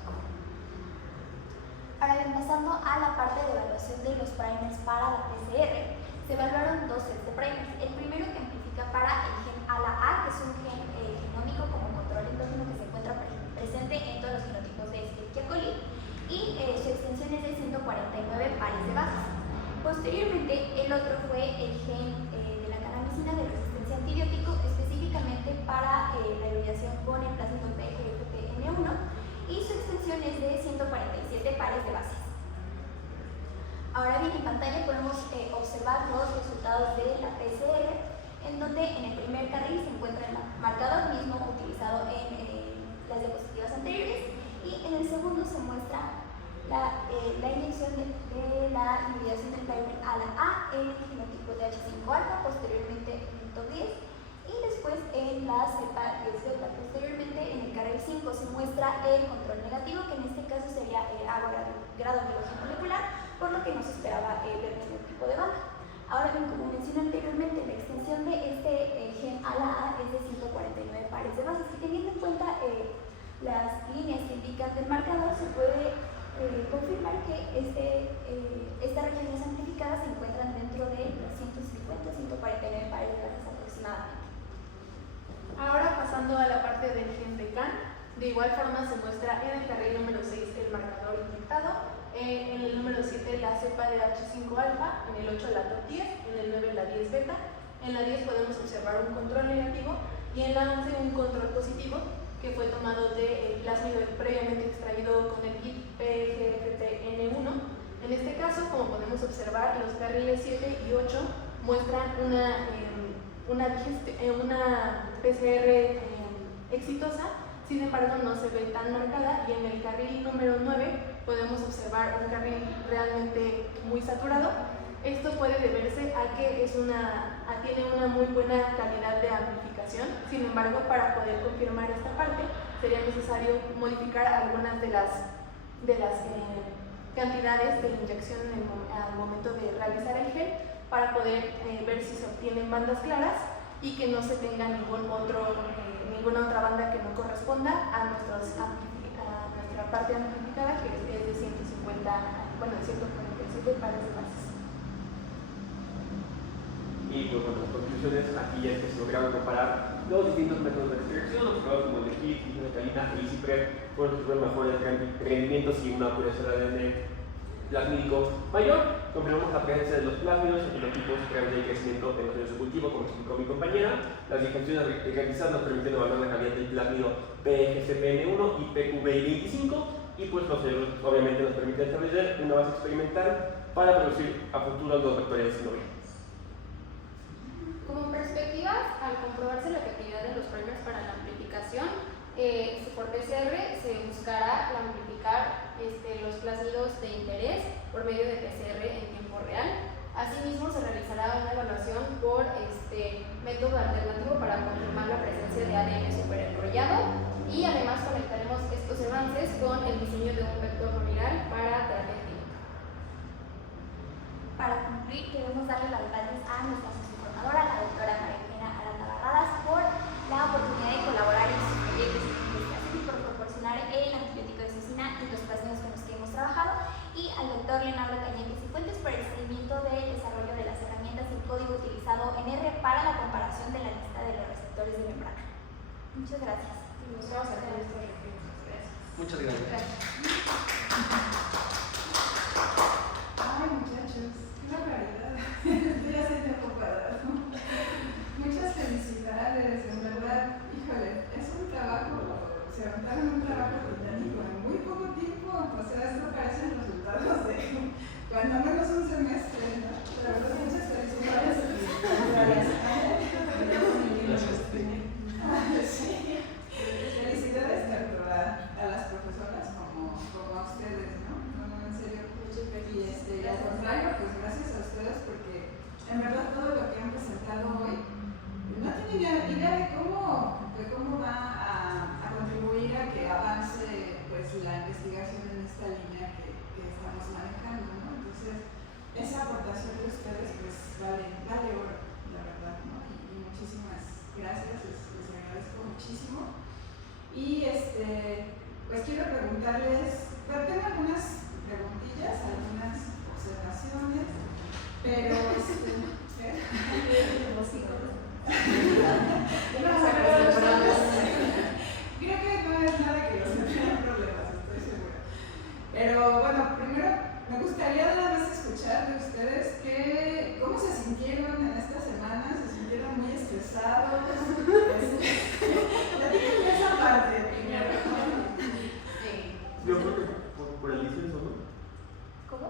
Ahora bien, pasando a la parte de evaluación de los primers para la PCR, se evaluaron 2 sets de primers. El primero que amplifica para el gen ALA-A, que es un gen genómico como control endógeno que se encuentra presente en todos los genotipos de Escherichia coli, y su extensión es de 149 pares de bases. Posteriormente, el otro fue el gen de la canamicina de resistencia a antibiótico, específicamente para la hibridación con el plásmido PGFP-N1, y su extensión es de 147 pares de bases. Ahora bien, en pantalla podemos observar los resultados de la PCR, en donde en el primer carril se encuentra el marcador mismo utilizado en las diapositivas anteriores, y en el segundo se muestra la inyección de la hibridación del primer ALA-A en el genotipo de H5-alfa, posteriormente en el TOP10, y después en la cepa 10-beta. Posteriormente en el carril 5 se muestra el control negativo, que en este caso sería agua grado biológico molecular, por lo que no se esperaba ver ningún tipo de banda. Ahora bien, como mencioné anteriormente, la extensión de este gen ALA-A es de 149 pares de bases, y teniendo en cuenta las líneas que indican del marcador, se puede confirmar que estas regiones amplificadas se encuentran dentro de los 150-149 pares de bases aproximadamente. Ahora pasando a la parte del gen de CAN, de igual forma se muestra en el carril número 6 el marcador inyectado, en el número 7 la cepa de H5-alfa, en el 8 la TOP10, en el 9 la 10-beta, en la 10 podemos observar un control negativo y en la 11 un control positivo, que fue tomado del plásmido previamente extraído con el kit PGFP-N1. En este caso, como podemos observar, los carriles 7 y 8 muestran una PCR exitosa, sin embargo no se ve tan marcada, y en el carril número 9 podemos observar un carril realmente muy saturado. Esto puede deberse a que tiene una muy buena calidad de amplificación. Sin embargo, para poder confirmar esta parte sería necesario modificar algunas de las cantidades de la inyección al momento de realizar el gel, para poder ver si se obtienen bandas claras y que no se tenga ninguna otra banda que no corresponda a nuestra parte amplificada, que es de 147 pares de bases. Y pues bueno, las conclusiones aquí es que se lograron comparar los distintos métodos de extracción, observados como el de KIT, isometalina y ICIPREP, fueron los que tuvieron mejores rendimientos y una pureza de ADN plasmídico mayor. Confirmamos la presencia de los plásmidos en genotipos que de crecimiento en los años de cultivo, como explicó mi compañera. Las digestiones realizadas nos permitieron evaluar la calidad del plásmido PGCPN1 y PQBI25, y pues obviamente nos permite establecer una base experimental para producir a futuro los vectores novenos. Como perspectivas, al comprobarse la efectividad de los primers para la amplificación, por PCR se buscará amplificar los plásmidos de interés por medio de PCR en tiempo real. Asimismo, se realizará una evaluación por método alternativo para confirmar la presencia de ADN superenrollado, y además conectaremos estos avances con el diseño de un vector viral para terapia clínica. Para concluir, queremos darle las gracias a nuestra informadora, la doctora María Elena Aranda Barradas, por la oportunidad de colaborar en sus proyectos de investigación y por proporcionar el antibiótico de cecina y los plásmidos con los que hemos trabajado, y al doctor Leonardo Cañete Cifuentes por el seguimiento del desarrollo de las herramientas y Muchas gracias. Nos vamos a hacer estas referencias. Gracias. Muchas gracias. Ay, muchachos, qué barbaridad. Estoy haciendo un poco cuadrado. Muchas felicidades, en verdad. Híjole, es un trabajo, se aventaron un trabajo titánico en muy poco tiempo. O sea, esto parecen resultados de cuando menos un semestre, ¿no? La verdad, muchas felicidades. Sí. Felicidades tanto a las profesoras como a ustedes, ¿no? No, en serio. Y al contrario, pues gracias a ustedes porque en verdad todo lo que han presentado hoy no tienen idea de cómo va a contribuir a que avance pues la investigación en esta línea que estamos manejando, ¿no? Entonces, esa aportación de ustedes pues vale oro, la verdad, ¿no? Y muchísimas gracias, les agradezco muchísimo. Y pues quiero preguntarles, bueno, tengo algunas preguntillas, algunas observaciones, pero creo que no es nada que los tengan problemas, estoy segura. Pero bueno, primero me gustaría nada más escuchar de ustedes cómo se sintieron en esta semana. ¿Se sintieron muy estresados? Platíquenme esa parte primero. Yo creo que por el diseño, ¿no? ¿Cómo?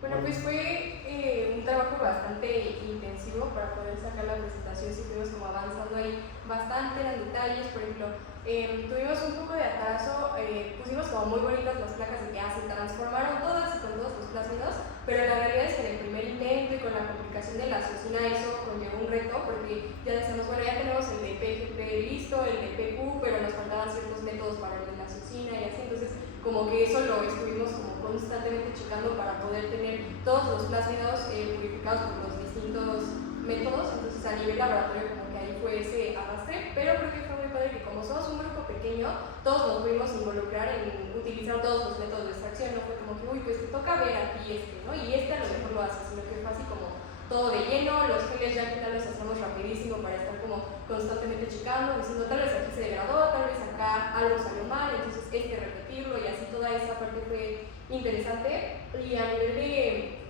Bueno, pues fue un trabajo bastante intensivo para poder sacar la presentación. Sí fuimos como avanzando ahí bastante en detalles. Por ejemplo, tuvimos un poco de atraso, pusimos como muy bonitas las placas de que se transformaron todas y con todos los plásmidos, pero la realidad es que en el primer intento y con la complicación de la asociación eso conllevó un reto porque ya decíamos, bueno, ya tenemos el de PGP listo, el de PQ, pero nos faltaban ciertos métodos para el de la asociación y así. Entonces como que eso lo estuvimos como constantemente checando para poder tener todos los plásmidos purificados por los distintos métodos. Entonces a nivel laboratorio como que ahí fue ese arrastre, pero creo que fue muy padre que como somos un grupo pequeño, todos nos pudimos involucrar en utilizar todos los métodos de extracción. No fue como que, uy, pues te toca ver aquí ¿no? Y a lo mejor lo hace, sino que fue así como todo de lleno. Los geles ya que tal los hacemos rapidísimo para estar como constantemente checando, diciendo tal vez aquí se degradó, tal vez acá algo salió mal, entonces hay que repetirlo, y así toda esa parte fue interesante. Y a nivel de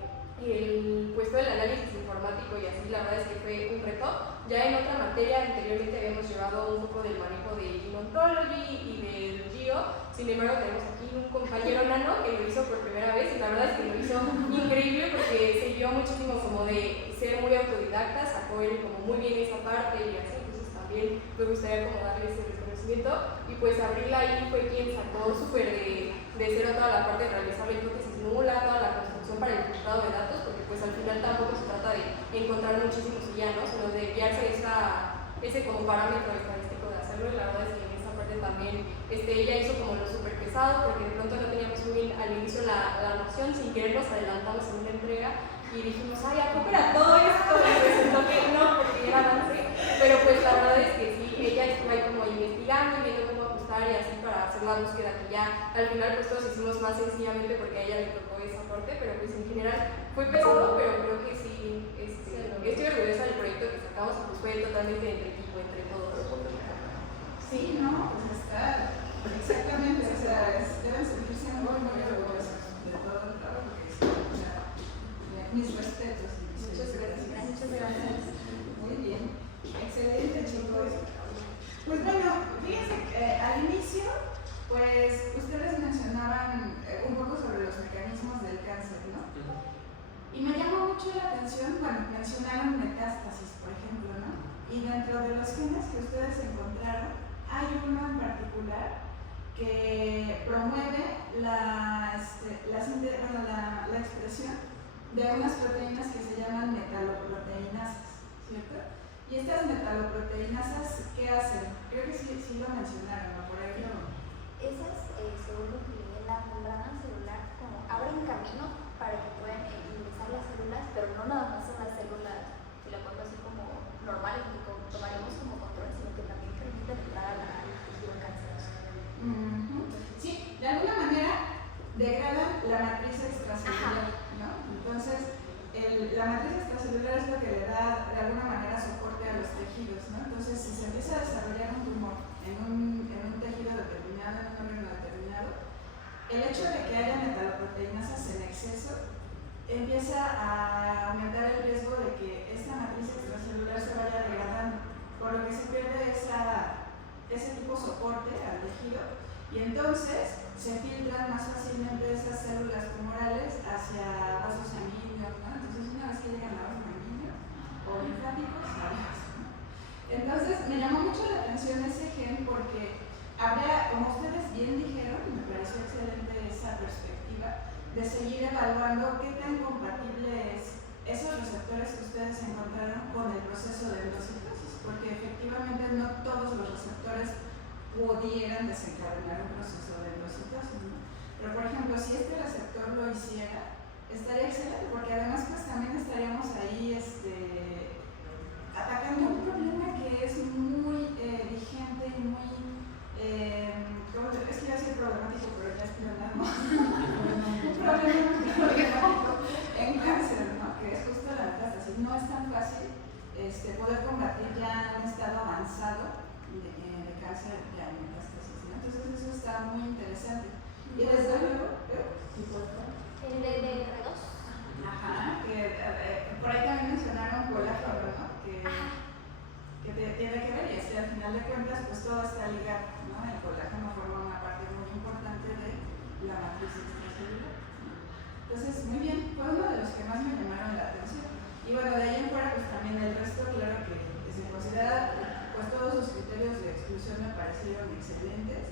el puesto del análisis informático y así, la verdad es que fue un reto. Ya en otra materia anteriormente habíamos llevado un poco del manejo de Gene Ontology y del Geo. Sin embargo, tenemos aquí un compañero nano que lo hizo por primera vez y la verdad es que lo hizo increíble porque se llevó muchísimo como de ser muy autodidacta, sacó él como muy bien esa parte y así. Entonces también me gustaría como darle ese reconocimiento. Y pues Abril ahí fue quien sacó súper de cero toda la parte de realizar la hipótesis nula, toda la construcción para el filtrado de datos, porque pues al final tampoco se trata de encontrar muchísimos villanos, sino de guiarse ese como parámetro estadístico de hacerlo. Y la verdad es que en esa parte también ella hizo como lo súper pesado, porque de pronto no teníamos muy bien al inicio la noción, sin querer nos adelantamos en una entrega y dijimos, ay, ¿a poco era todo esto? Y resultó que no, porque era avance, pero pues la verdad es que sí, ella estuvo ahí como investigando y viendo cómo ajustar y así para hacer la búsqueda, que ya al final pues todos hicimos más sencillamente porque a ella le tocó esa parte, pero pues en general fue pesado, pero creo que sí, estoy orgullosa del proyecto que sacamos y pues fue totalmente entre equipo, entre todos. Sí, no, pues está exactamente, o sea, deben sentirse muy orgullosos de todo el trabajo que hicieron. O sea, mis respetos. Muchas gracias. Muy bien, excelente, chicos. Pues bueno, fíjense que al inicio, pues ustedes mencionaban un poco sobre los mecanismos del cáncer, ¿no? Y me llamó mucho la atención, bueno, mencionaron metástasis, por ejemplo, ¿no? Y dentro de los genes que ustedes encontraron, hay uno en particular que promueve la expresión de unas proteínas que se llaman metaloproteinasas, ¿cierto? Y estas metaloproteinasas, ¿qué hacen? Creo que sí lo mencionaron, ¿no? Por ahí no. Esas, según lo que leí en la membrana celular, como abren camino para que puedan ingresar las células, pero no nada más son las células, si la pongo así como normales, que tomaremos como control, sino que también permiten entrar al tejido canceroso. Sí, de alguna manera degradan la matriz extracelular, ¿no? Entonces, la matriz extracelular es lo que le da de alguna manera soporte a los tejidos, ¿no? Entonces, si se empieza a desarrollar un tumor en un ese tipo de soporte al tejido, y entonces se filtran más fácilmente esas células tumorales hacia vasos sanguíneos, ¿no? Entonces una vez que llegan a vasos sanguíneos o linfáticos, adiós, ¿no? Entonces me llamó mucho la atención ese gen porque habría, como ustedes bien dijeron, y me pareció excelente esa perspectiva, de seguir evaluando qué tan compatible es esos receptores que ustedes encontraron con el proceso de endocitosis, porque efectivamente no todos los receptores pudieran desencadenar un proceso de endocitosis, ¿no? Pero por ejemplo, si este receptor lo hiciera, estaría excelente, porque además pues también estaríamos ahí atacando un problema que es muy vigente y muy, es que iba a ser problemático, pero ya estoy hablando. Un problema problemático en cáncer, ¿no? Que es justo la metástasis. No es tan fácil poder combatir ya un estado avanzado de cáncer de metástasis, ¿no? Entonces eso está muy interesante. Y desde luego, El de R2. ajá, que por ahí también mencionaron colágeno, ¿no? Que tiene que ver, y es que al final de cuentas pues todo está ligado, ¿no? El colágeno forma una parte muy importante de la matriz extracelular, ¿no? Entonces, muy bien, fue uno de los que más me llamaron la atención. Y bueno, de ahí en fuera pues también el resto, claro que se considera, pues todos sus criterios de exclusión me parecieron excelentes.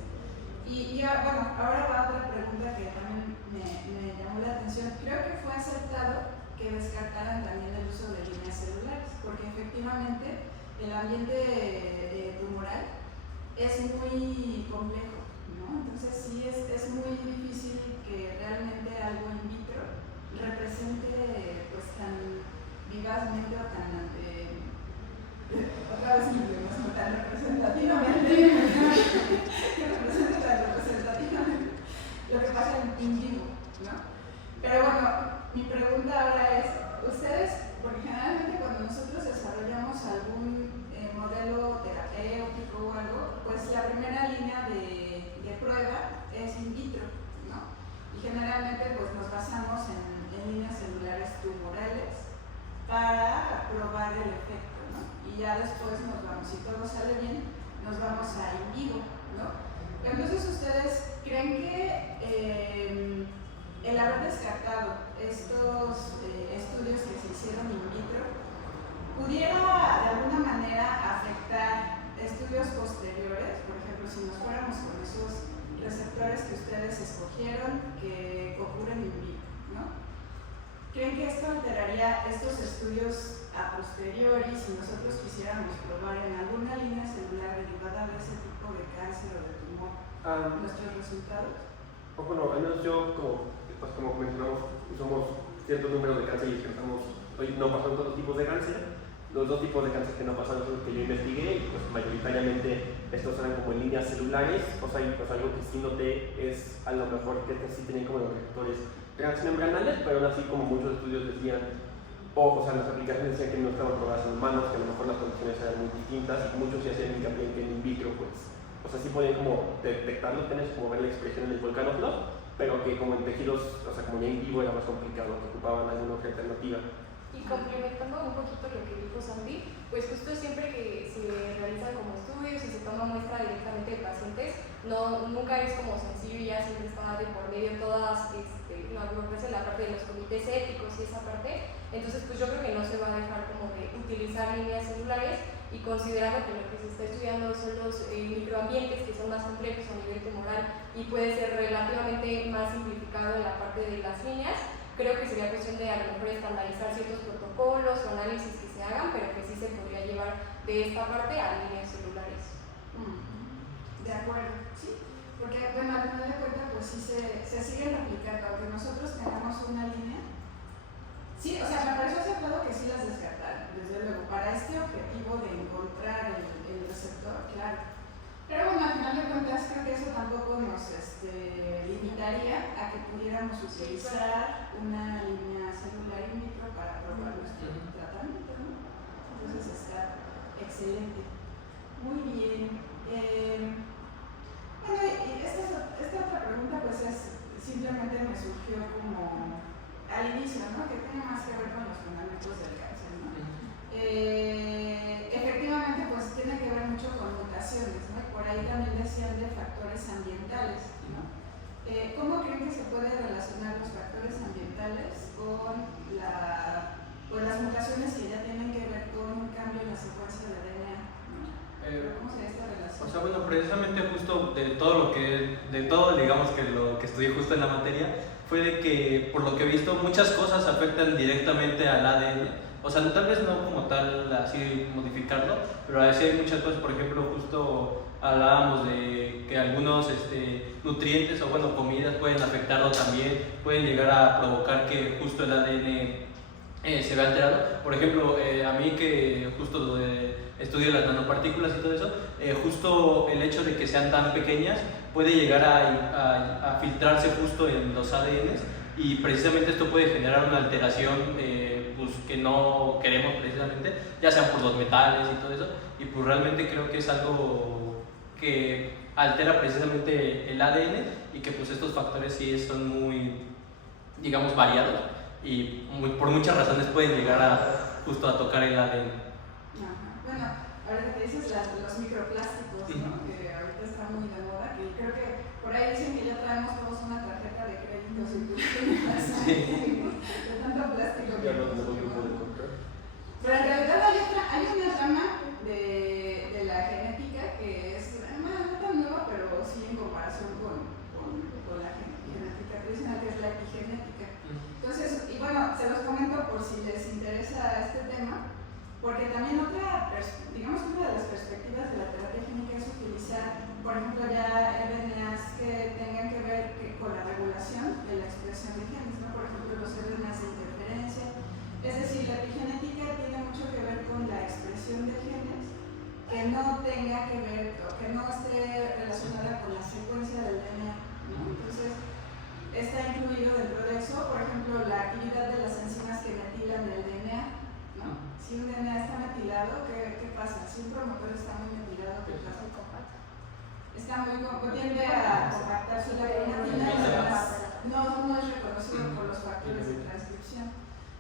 Y bueno, ahora va otra pregunta que también me llamó la atención. Creo que fue aceptado que descartaran también el uso de líneas celulares, porque efectivamente el ambiente tumoral es muy complejo, ¿no? Entonces sí es muy difícil que realmente algo in vitro represente pues tan vivazmente o tan otra vez no tan representativamente que represente tan representativamente lo que pasa in vivo, ¿no? Pero bueno, mi pregunta ahora es, ustedes, porque generalmente cuando nosotros desarrollamos algún modelo terapéutico o algo, pues la primera línea de prueba es in vitro, ¿no? Y generalmente pues nos basamos en líneas celulares tumorales para probar el efecto, ¿no? Y ya después nos vamos, si todo sale bien, nos vamos a in vivo, ¿no? Entonces ustedes creen que el haber descartado estos estudios que se hicieron in vitro pudiera de alguna manera afectar estudios posteriores, por ejemplo, si nos fuéramos con esos receptores que ustedes escogieron que ocurren in vivo, ¿no? ¿Creen que esto alteraría estos estudios a posteriori si nosotros quisiéramos probar en alguna línea celular derivada de ese tipo de cáncer o de tumor nuestros resultados? Bueno, al menos yo, como mencionamos, somos ciertos números de cáncer y hoy no pasan todos los tipos de cáncer. Los dos tipos de cáncer que no pasan son los que yo investigué, y pues mayoritariamente estos eran como en líneas celulares. O sea, pues algo que sí noté es a lo mejor que estos sí tenían como los receptores transmembranales, pero aún así como muchos estudios decían, o sea, las aplicaciones decían que no estaban probadas en humanos, que a lo mejor las condiciones eran muy distintas, y muchos sí hacían hincapié en que en in vitro, pues, o sea, sí podían como detectarlo, tenés como ver la expresión en el volcanófilo, pero que como en tejidos, o sea, como ya en vivo era más complicado, que ocupaban alguna otra alternativa. Y complementando un poquito lo que dijo Sandy, pues justo siempre que se realizan como estudios y se toma muestra directamente de pacientes, nunca es como sencillo, ya siempre está de por medio todas lo que es la parte de los comités éticos y esa parte. Entonces pues yo creo que no se va a dejar como de utilizar líneas celulares, y considerando que lo que se está estudiando son los microambientes que son más complejos a nivel tumoral y puede ser relativamente más simplificado en la parte de las líneas, creo que sería cuestión de a lo mejor estandarizar ciertos protocolos o análisis que se hagan, pero que sí se podría llevar de esta parte a líneas celulares. De acuerdo, sí, porque bueno, al final de cuentas pues sí se siguen aplicando, aunque nosotros tengamos una línea. Sí, o sea, me pareció acertado que sí las descartaran, desde luego, para este objetivo de encontrar el receptor, claro. Pero bueno, al final de cuentas creo que eso tampoco nos limitaría a que pudiéramos utilizar una línea celular in vitro para probar nuestro tratamiento, ¿no? Entonces está excelente. Muy bien. Bueno, y esta otra pregunta pues simplemente me surgió como al inicio, ¿no? Que tiene más que ver con los fundamentos del cáncer, ¿no? Efectivamente pues tiene que ver mucho con mutaciones, ¿no? Por ahí creen que se puede relacionar los factores ambientales con las mutaciones que ya tienen que ver con un cambio en la secuencia de DNA? ¿Cómo se ve esta relación? O sea, bueno, precisamente justo de todo, digamos que lo que estudié justo en la materia, fue de que, por lo que he visto, muchas cosas afectan directamente al ADN. O sea, tal vez no como tal así modificarlo, pero a veces hay muchas cosas, por ejemplo, justo hablábamos de que algunos nutrientes o bueno, comidas pueden afectarlo también, pueden llegar a provocar que justo el ADN se vea alterado. Por ejemplo, a mí que justo estudio las nanopartículas y todo eso, justo el hecho de que sean tan pequeñas puede llegar a filtrarse justo en los ADNs y precisamente esto puede generar una alteración pues, que no queremos precisamente, ya sean por los metales y todo eso, y pues realmente creo que es algo que altera precisamente el ADN y que pues estos factores sí son muy, digamos, variados y por muchas razones pueden llegar justo a tocar el ADN. Bueno, ahora que dices los microplásticos, ¿no? Que ahorita está muy de moda, que creo que por ahí dicen que ya traemos todos una tarjeta de crédito de tanto plástico que consumimos. Pero en realidad hay una rama de la genética que es no tan nueva, pero sí en comparación con la genética tradicional, que es la epigenética. Entonces, y bueno, se los comento por si les interesa este tema, porque también digamos que una de las perspectivas de la terapia génica es utilizar, por ejemplo, ya RNAs que tengan que ver con la regulación de la expresión de genes, ¿no? Por ejemplo, los RNAs de interferencia. Es decir, la epigenética tiene mucho que ver con la expresión de genes que no tenga que ver o que no esté relacionada con la secuencia del DNA, ¿no? Entonces, está incluido dentro de eso, por ejemplo, la actividad de las enzimas que metilan el DNA, ¿no? Si un DNA está metilado, ¿qué pasa? Si un promotor está muy metilado, ¿qué pasa? Tiende a compactarse la cromatina y además no es reconocido por los factores de transcripción.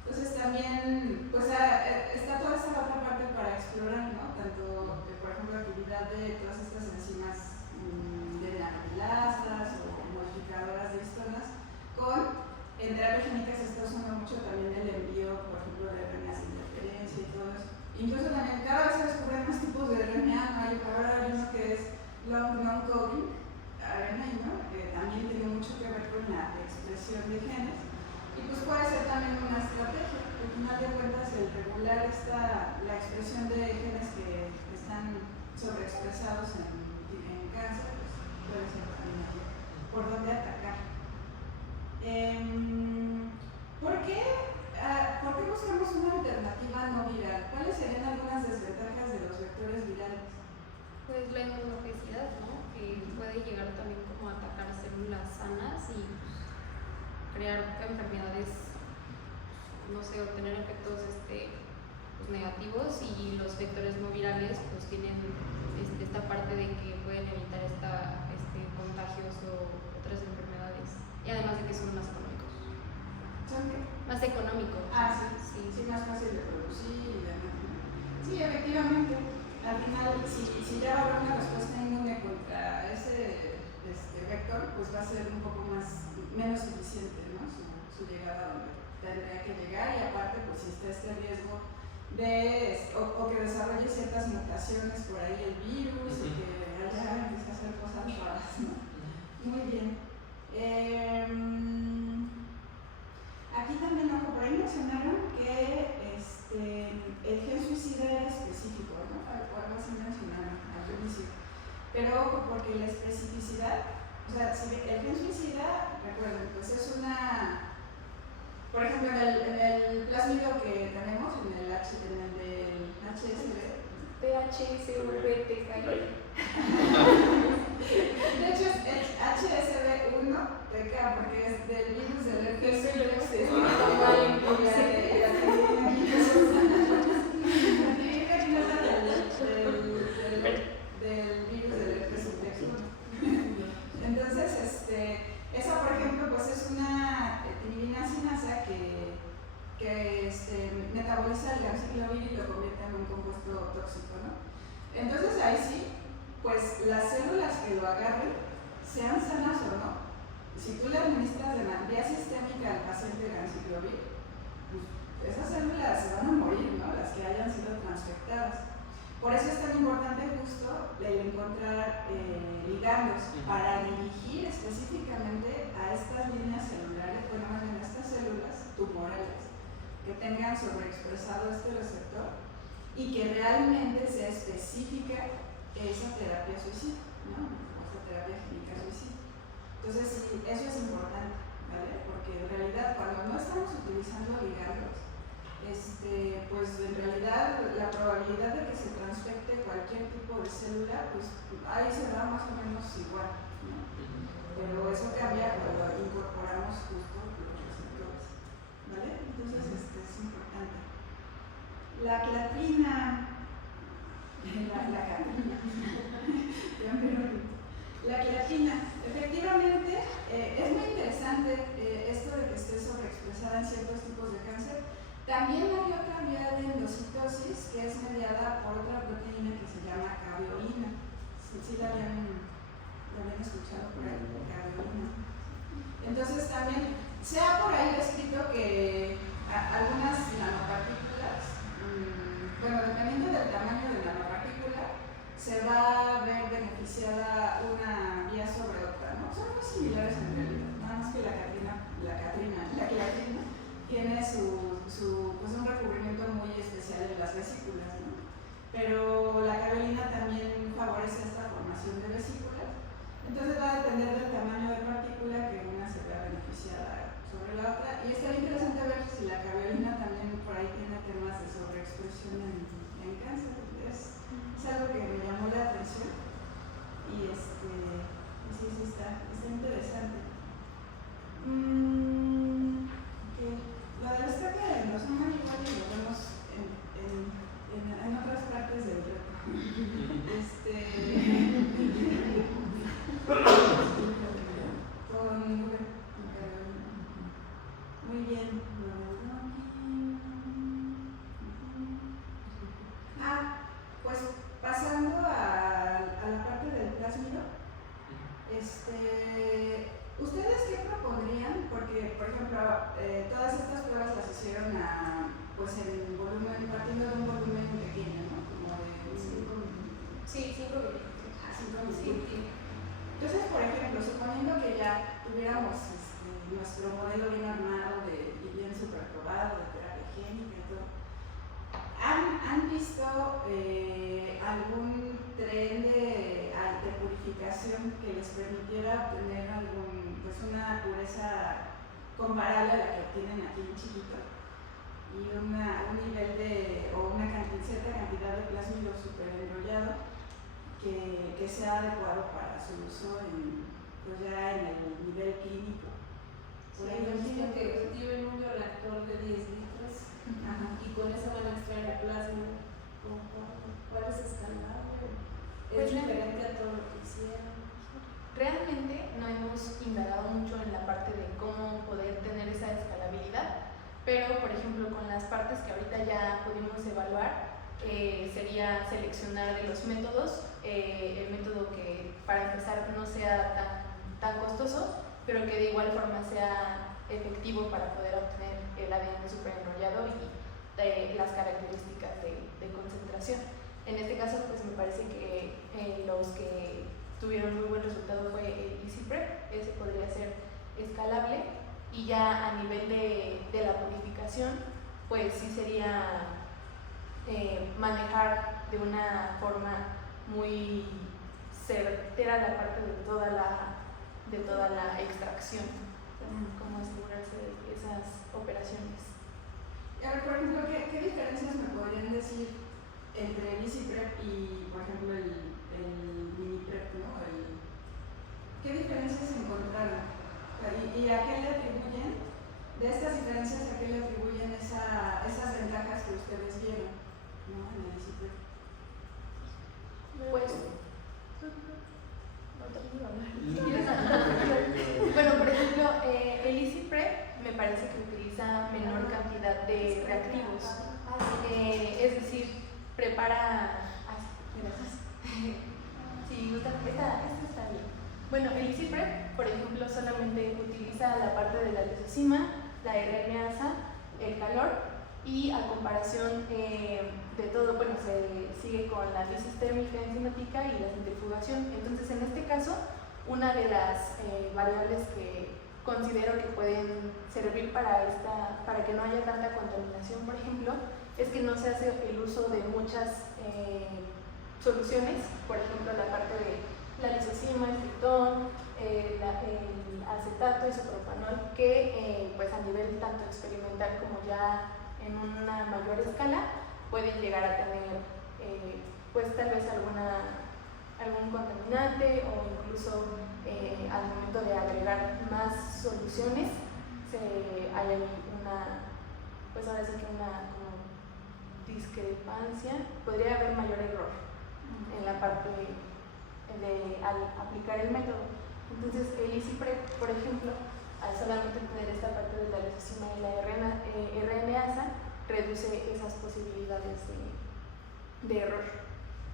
Entonces también pues, está toda esta otra parte para explorar, ¿no? Tanto, por ejemplo, la actividad de todas estas enzimas de metilasas o modificadoras de histonas en terapia génica se está usando mucho también el envío, por ejemplo, de RNAs de interferencia y todo eso. Incluso también cada vez se descubren más tipos de RNA, ¿no? Ahora hay uno que es long non-coding RNA, ¿no? Que también tiene mucho que ver con la expresión de genes. Y pues puede ser también una estrategia. Al final de cuentas, el regular la expresión de genes que están sobreexpresados en cáncer, pues puede ser también por dónde atacar. ¿Por qué buscamos una alternativa no viral? ¿Cuáles serían algunas desventajas de los vectores virales? Pues la inmunogenesidad, ¿no? Que puede llegar también como a atacar células sanas y crear enfermedades, no sé, obtener efectos pues negativos, y los vectores no virales pues tienen esta parte de que pueden evitar contagios o otras enfermedades, y además de que son más económicos. ¿Son qué? Más económicos. Sí, más fácil de producir y demás. Sí, efectivamente. Al final, si ya va a haber una respuesta inmune contra ese vector, pues va a ser un poco menos eficiente, ¿no? Su llegada donde tendría que llegar, y aparte, pues si está este riesgo de o que desarrolle ciertas mutaciones por ahí el virus y que allá empiece a hacer cosas raras, ¿no? Muy bien. Aquí también, ojo, por ahí mencionaron que el gen suicida era específico, ¿no? Algo así mencionaron al inicio. Pero ojo, porque la especificidad, o sea, si el gen suicida, recuerden, pues es por ejemplo, en el plásmido que tenemos, en el del HSV. PHSV-TK. De hecho, es el HSV1-TK, porque es del virus del herpes simplex. Del virus del herpes simplex. Entonces, esa, por ejemplo, pues es una timidina sinasa que metaboliza el ganciclovir y lo convierte en un compuesto tóxico, ¿no? Entonces ahí sí, pues las células que lo agarren, sean sanas o no, si tú le administras de manera sistémica al paciente ganciclovir, pues esas células se van a morir, ¿no? Las que hayan sido transfectadas. Por eso es tan importante justo el encontrar ligandos para dirigir específicamente a estas líneas celulares, bueno, más bien a estas células tumorales, que tengan sobreexpresado este receptor y que realmente sea específica esa terapia suicida, ¿no? O esa terapia génica suicida. Entonces, sí, eso es importante, ¿vale? Porque en realidad cuando no estamos utilizando ligandos, pues en realidad la probabilidad de que se transfecte cualquier tipo de célula, pues ahí se da más o menos igual, ¿no? Pero eso cambia cuando incorporamos justo los receptores, ¿vale? Entonces es importante. La clatrina, la clatrina, efectivamente, es muy interesante esto de que esté sobreexpresada en ciertos tipos de cáncer. También hay otra vía de endocitosis que es mediada por otra proteína que se llama caveolina. ¿Sí la habían escuchado por ahí? Caveolina. Entonces también se ha por ahí descrito que algunas nanopartículas, bueno, dependiendo del tamaño de la nanopartícula, se va a ver beneficiada una vía sobre otra, ¿no? Son muy similares en realidad, nada más que la clatrina tiene pues un recubrimiento muy especial en las vesículas, ¿no? Pero la caveolina también favorece esta formación de vesículas. Entonces va a depender del tamaño de partícula que una se vea beneficiada sobre la otra. Y estaría interesante ver si la caveolina también por ahí tiene temas de sobreexpresión en cáncer. Es algo que me llamó la atención. Y sí está interesante. Lo del escape de endosomas igual lo vemos en otras partes del reto. Muy bien. Pues pasando a la parte del plásmido, ¿ustedes qué propondrían? Porque, por ejemplo, todas estas pruebas las hicieron pues en volumen, partiendo de un volumen pequeño, ¿no? Como de 5 mililitros. Sí, 5 mililitros. 5 mililitros. Entonces, por ejemplo, suponiendo que ya tuviéramos nuestro modelo bien armado y bien superprobado de terapia génica y todo, ¿han visto algún tren de purificación que les permitiera obtener una pureza comparable a la que obtienen aquí en Chilito y un nivel o una cierta cantidad de plásmido super enrollado que sea adecuado para su uso ya en el nivel clínico? Por ahí imagino que tienen un bioreactor de 10 litros. Ajá. Y con eso van a extraer el plasma. ¿Cuál es escalable? Pues ¿Es diferente a todo lo que hicieron? Realmente no hemos indagado mucho en la parte de cómo poder tener esa escalabilidad, pero por ejemplo con las partes que ahorita ya pudimos evaluar, sería seleccionar de los métodos, el método que para empezar no sea tan costoso, pero que de igual forma sea efectivo para poder obtener el ADN superenrollado y las características de concentración. En este caso, pues me parece que los que tuvieron muy buen resultado fue el EasyPrep, ese podría ser escalable, y ya a nivel de la purificación, pues sí sería manejar de una forma muy certera la parte de toda la extracción, cómo asegurarse de esas operaciones. A ver, por ejemplo, ¿qué diferencias me podrían decir entre el EasyPrep y, por ejemplo, el MiniPrep, ¿no? ¿Qué diferencias encontraron? ¿Y a qué le atribuyen? De estas diferencias, ¿a qué le atribuyen esas ventajas que ustedes vieron, ¿no? En el EasyPrep. Pues, bueno, por ejemplo, el EasyPrep me parece que utiliza menor cantidad de reactivos, es decir, prepara. Gracias. Sí, esta está bien. Bueno, el EasyPrep, por ejemplo, solamente utiliza la parte de la lisocima, la RNasa, el calor, y a comparación de todo, bueno, se sigue con la lisis térmica enzimática y la centrifugación. Entonces, en este caso, una de las variables que considero que pueden servir para que no haya tanta contaminación, por ejemplo, es que no se hace el uso de muchas soluciones, por ejemplo, la parte de la lisocima, el tritón, el acetato, isopropanol, que pues a nivel tanto experimental como ya en una mayor escala pueden llegar a tener pues tal vez algún contaminante, o incluso al momento de agregar más soluciones hay pues ahora sí que una como discrepancia, podría haber mayor error en la parte al aplicar el método. Entonces el EasyPrep, por ejemplo, al solamente tener esta parte de la lisocima y la RNasa, reduce esas posibilidades de error.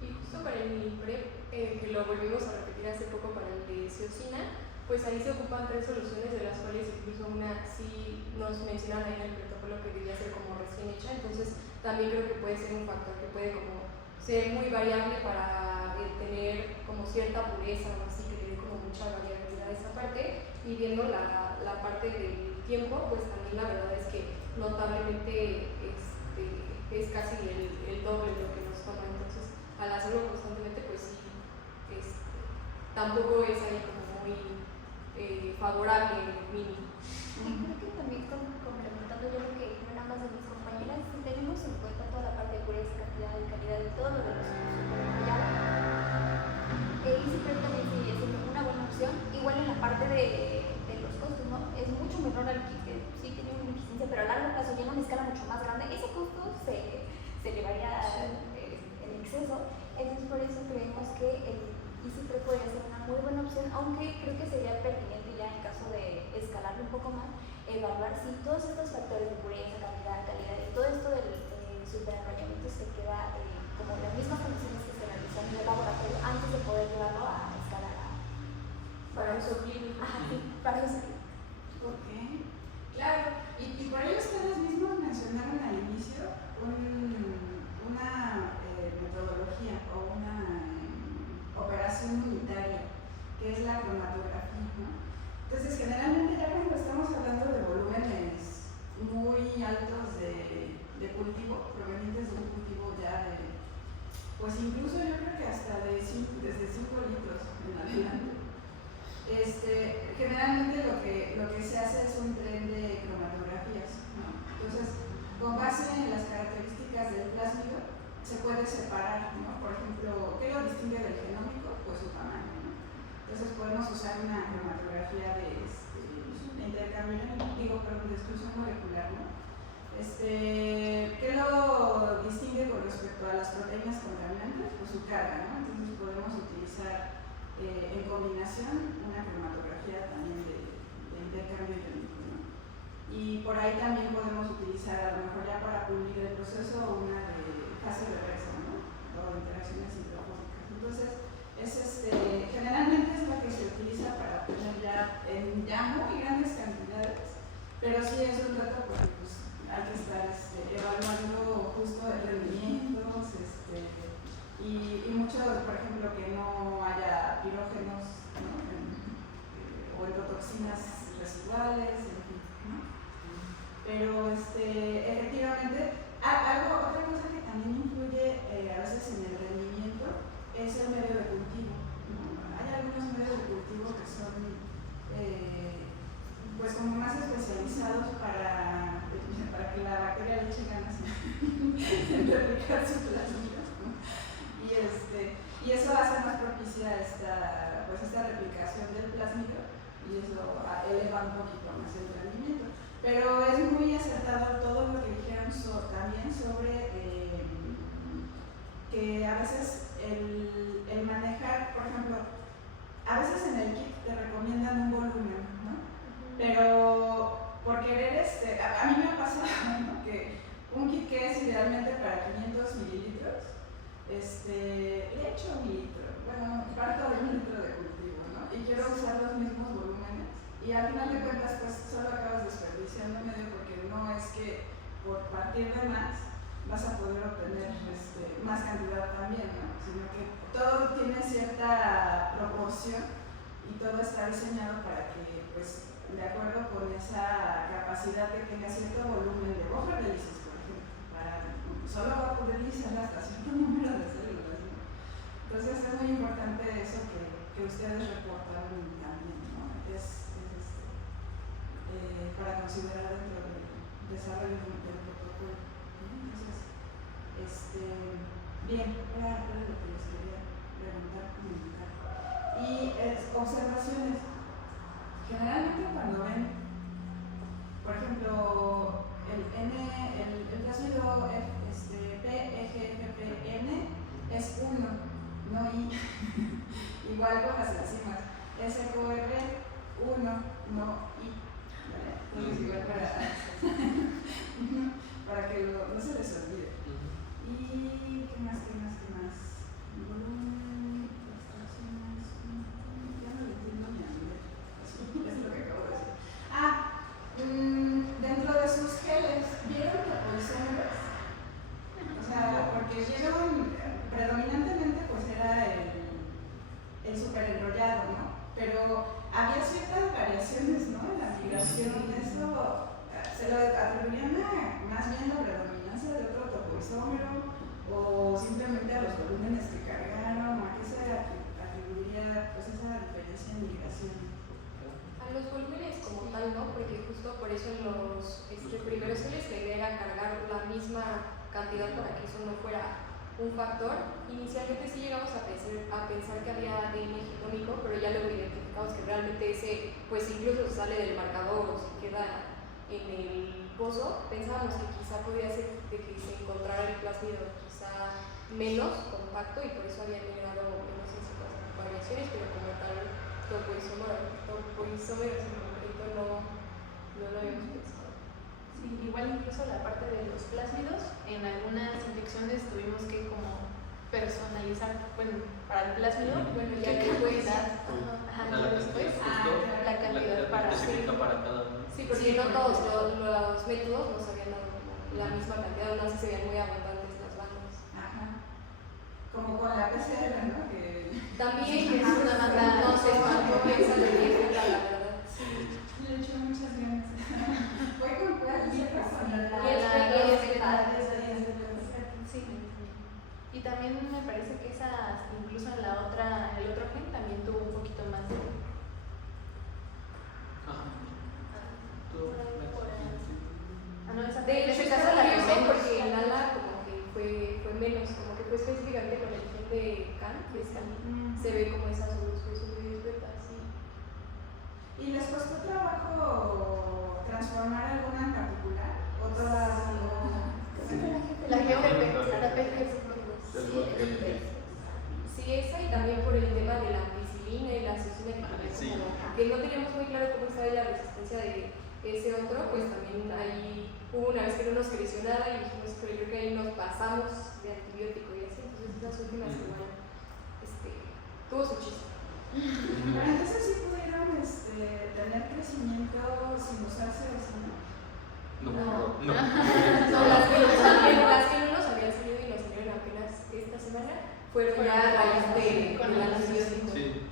Y justo para el mini-prep, que lo volvimos a repetir hace poco para el de Ciocina, pues ahí se ocupan 3 soluciones, de las cuales incluso una sí nos mencionan ahí en el protocolo que debía ser como recién hecha. Entonces también creo que puede ser un factor que puede como ser muy variable para tener como cierta pureza o así, que tiene como mucha variabilidad esa parte. Y viendo la parte del tiempo, pues también la verdad es que notablemente es casi el doble de lo que nos toma. Entonces, al hacerlo constantemente, pues sí, tampoco es ahí como muy favorable el mínimo. Creo que también complementando yo lo que dijeron ambas de mis compañeras, si tenemos en cuenta toda la parte de pureza, cantidad y calidad y todo lo de los EasyPrep también sería siendo una buena opción. Igual en la parte de los costos, ¿no? Es mucho menor al kit, que sí tiene una ineficiencia, pero a largo plazo, ya en una escala mucho más grande, ese costo se elevaría en exceso. Entonces, por eso creemos que el EasyPrep podría ser una muy buena opción, aunque creo que sería pertinente ya en caso de escalarlo un poco más, evaluar si todos estos factores de pureza, cantidad, calidad y todo esto del superenrollamiento se queda como las mismas condiciones que se realizan en el laboratorio antes de poder llevarlo a escalar Para uso clínico. Ajá, sí, para uso clínico. Ok, claro. Y por ello ustedes mismos mencionaron al inicio una metodología o una operación unitaria, que es la cromatografía, ¿no? Entonces, generalmente ya cuando estamos hablando de volúmenes muy altos de cultivo, provenientes de un cultivo ya pues incluso yo creo que hasta desde 5 litros en adelante, generalmente lo que se hace es un tren de cromatografías, ¿no? Entonces, con base en las características del plásmido, se puede separar, ¿no? Por ejemplo, ¿qué lo distingue del genómico? Pues su tamaño, ¿no? Entonces podemos usar una cromatografía de de exclusión molecular, ¿no? ¿Qué lo distingue con respecto a las proteínas contaminantes? Pues su carga, ¿no? Entonces podemos utilizar en combinación una cromatografía también de intercambio iónico, ¿no? Y por ahí también podemos utilizar, a lo mejor ya para pulir el proceso, una de fase reversa, ¿no? O interacciones hidrofóbicas. Entonces, generalmente es la que se utiliza para obtener ya en muy grandes cantidades, pero sí es un reto porque pues, hay que estar evaluando justo el rendimiento y mucho, por ejemplo, que no haya pirógenos, ¿no? O endotoxinas residuales, en fin, ¿no? Pero efectivamente, otra cosa que también influye a veces en el rendimiento es el medio de cultivo, ¿no? Hay algunos medios de cultivo que son pues como más especializados para que la bacteria le eche ganas en replicar su plasmida, ¿no? Y eso hace más propicia esta replicación del plásmido y eso eleva un poquito más el rendimiento. Pero es muy acertado todo lo que dijeron también sobre que a veces el manejar, por ejemplo, a veces en el kit te recomiendan un volumen, ¿no? Pero por querer, a mí me ha pasado, ¿no? Que un kit que es idealmente para 500 mililitros, le echo 1 litro, bueno, parto de 1 litro de cultivo, ¿no? Y quiero usar los mismos volúmenes poder obtener más cantidad también, ¿no? Sino que todo tiene cierta proporción y todo está diseñado para que, pues, de acuerdo con esa capacidad de que tenga cierto volumen de buffer de lisis, por ejemplo, solo va a poder lisar hasta cierto número de células, ¿no? Entonces es muy importante eso que ustedes reportaron también, ¿no? Para considerar dentro del desarrollo del protocolo. Entonces, bien, era lo que les quería preguntar, comunicar. Y observaciones. Generalmente cuando ven, por ejemplo, el plásmido PEGFPN es 1, no I. Igual con las enzimas. SQR 1, no I. ¿Vale? Entonces igual para que no se les olvide. ¿Y qué más? Volumen, abstracciones. Ya no le entiendo ni a mí. Es lo que acabo de decir. Dentro de sus geles, ¿vieron topoisómeros? O sea, porque vieron, predominantemente pues era el superenrollado, ¿no? Pero había ciertas variaciones, ¿no? En la migración, eso se lo atribuían más bien a la predominancia de otro topoisómero o simplemente a los volúmenes que cargaron, ¿a qué se atribuiría pues esa diferencia en migración? A los volúmenes como tal, ¿no? Porque justo por eso en los primeros geles la idea era cargar la misma cantidad para que eso no fuera un factor. Inicialmente sí llegamos a pensar que había ADN getónico, pero ya luego identificamos que realmente ese pues incluso sale del marcador o se queda en el pozo. Pensábamos que quizá podía ser de que se encontrara el plásmido quizá menos compacto y por eso había migrado menos en ciertas variaciones, pero como tal topoisómeros en concreto no lo habíamos pensado. Sí, igual incluso la parte de los plásmidos, en algunas inyecciones tuvimos que como personalizar, bueno, para el plásmido, Bueno, qué ya cantidad, después, la cantidad para específica para cada uno. sí, porque no todos los métodos nos habían dado la misma cantidad, aún así se veían muy abundantes las bandas. Ajá. Como con la PCR, ¿no? Que También que es una banda no sé cuánto piensa de la verdad. le echo muchas ganas. Voy con cuál, sí. Y también me parece que esa, incluso en el otro gen también tuvo un poquito más de... De hecho, está curioso porque el ala como que fue menos, como que fue específicamente con el gen de CAN, que es se ve como esa subdispuesta, sí. ¿Y les costó trabajo transformar alguna en particular? ¿O todas? La GFP. Sí, esa y también por el tema de la ampicilina y la ampicilina que no teníamos muy claro cómo estaba la resistencia de ese otro, pues también ahí hubo una vez que no nos creció nada y dijimos, pero yo creo que ahí nos pasamos de antibiótico y así, entonces esas últimas igual tuvo su chiste. Pero entonces sí pudieron tener crecimiento sin usarse vecino. No. Las que no nos habían salido y nos salieron apenas esta semana fueron ya a raíz de con el antibiótico. Sí.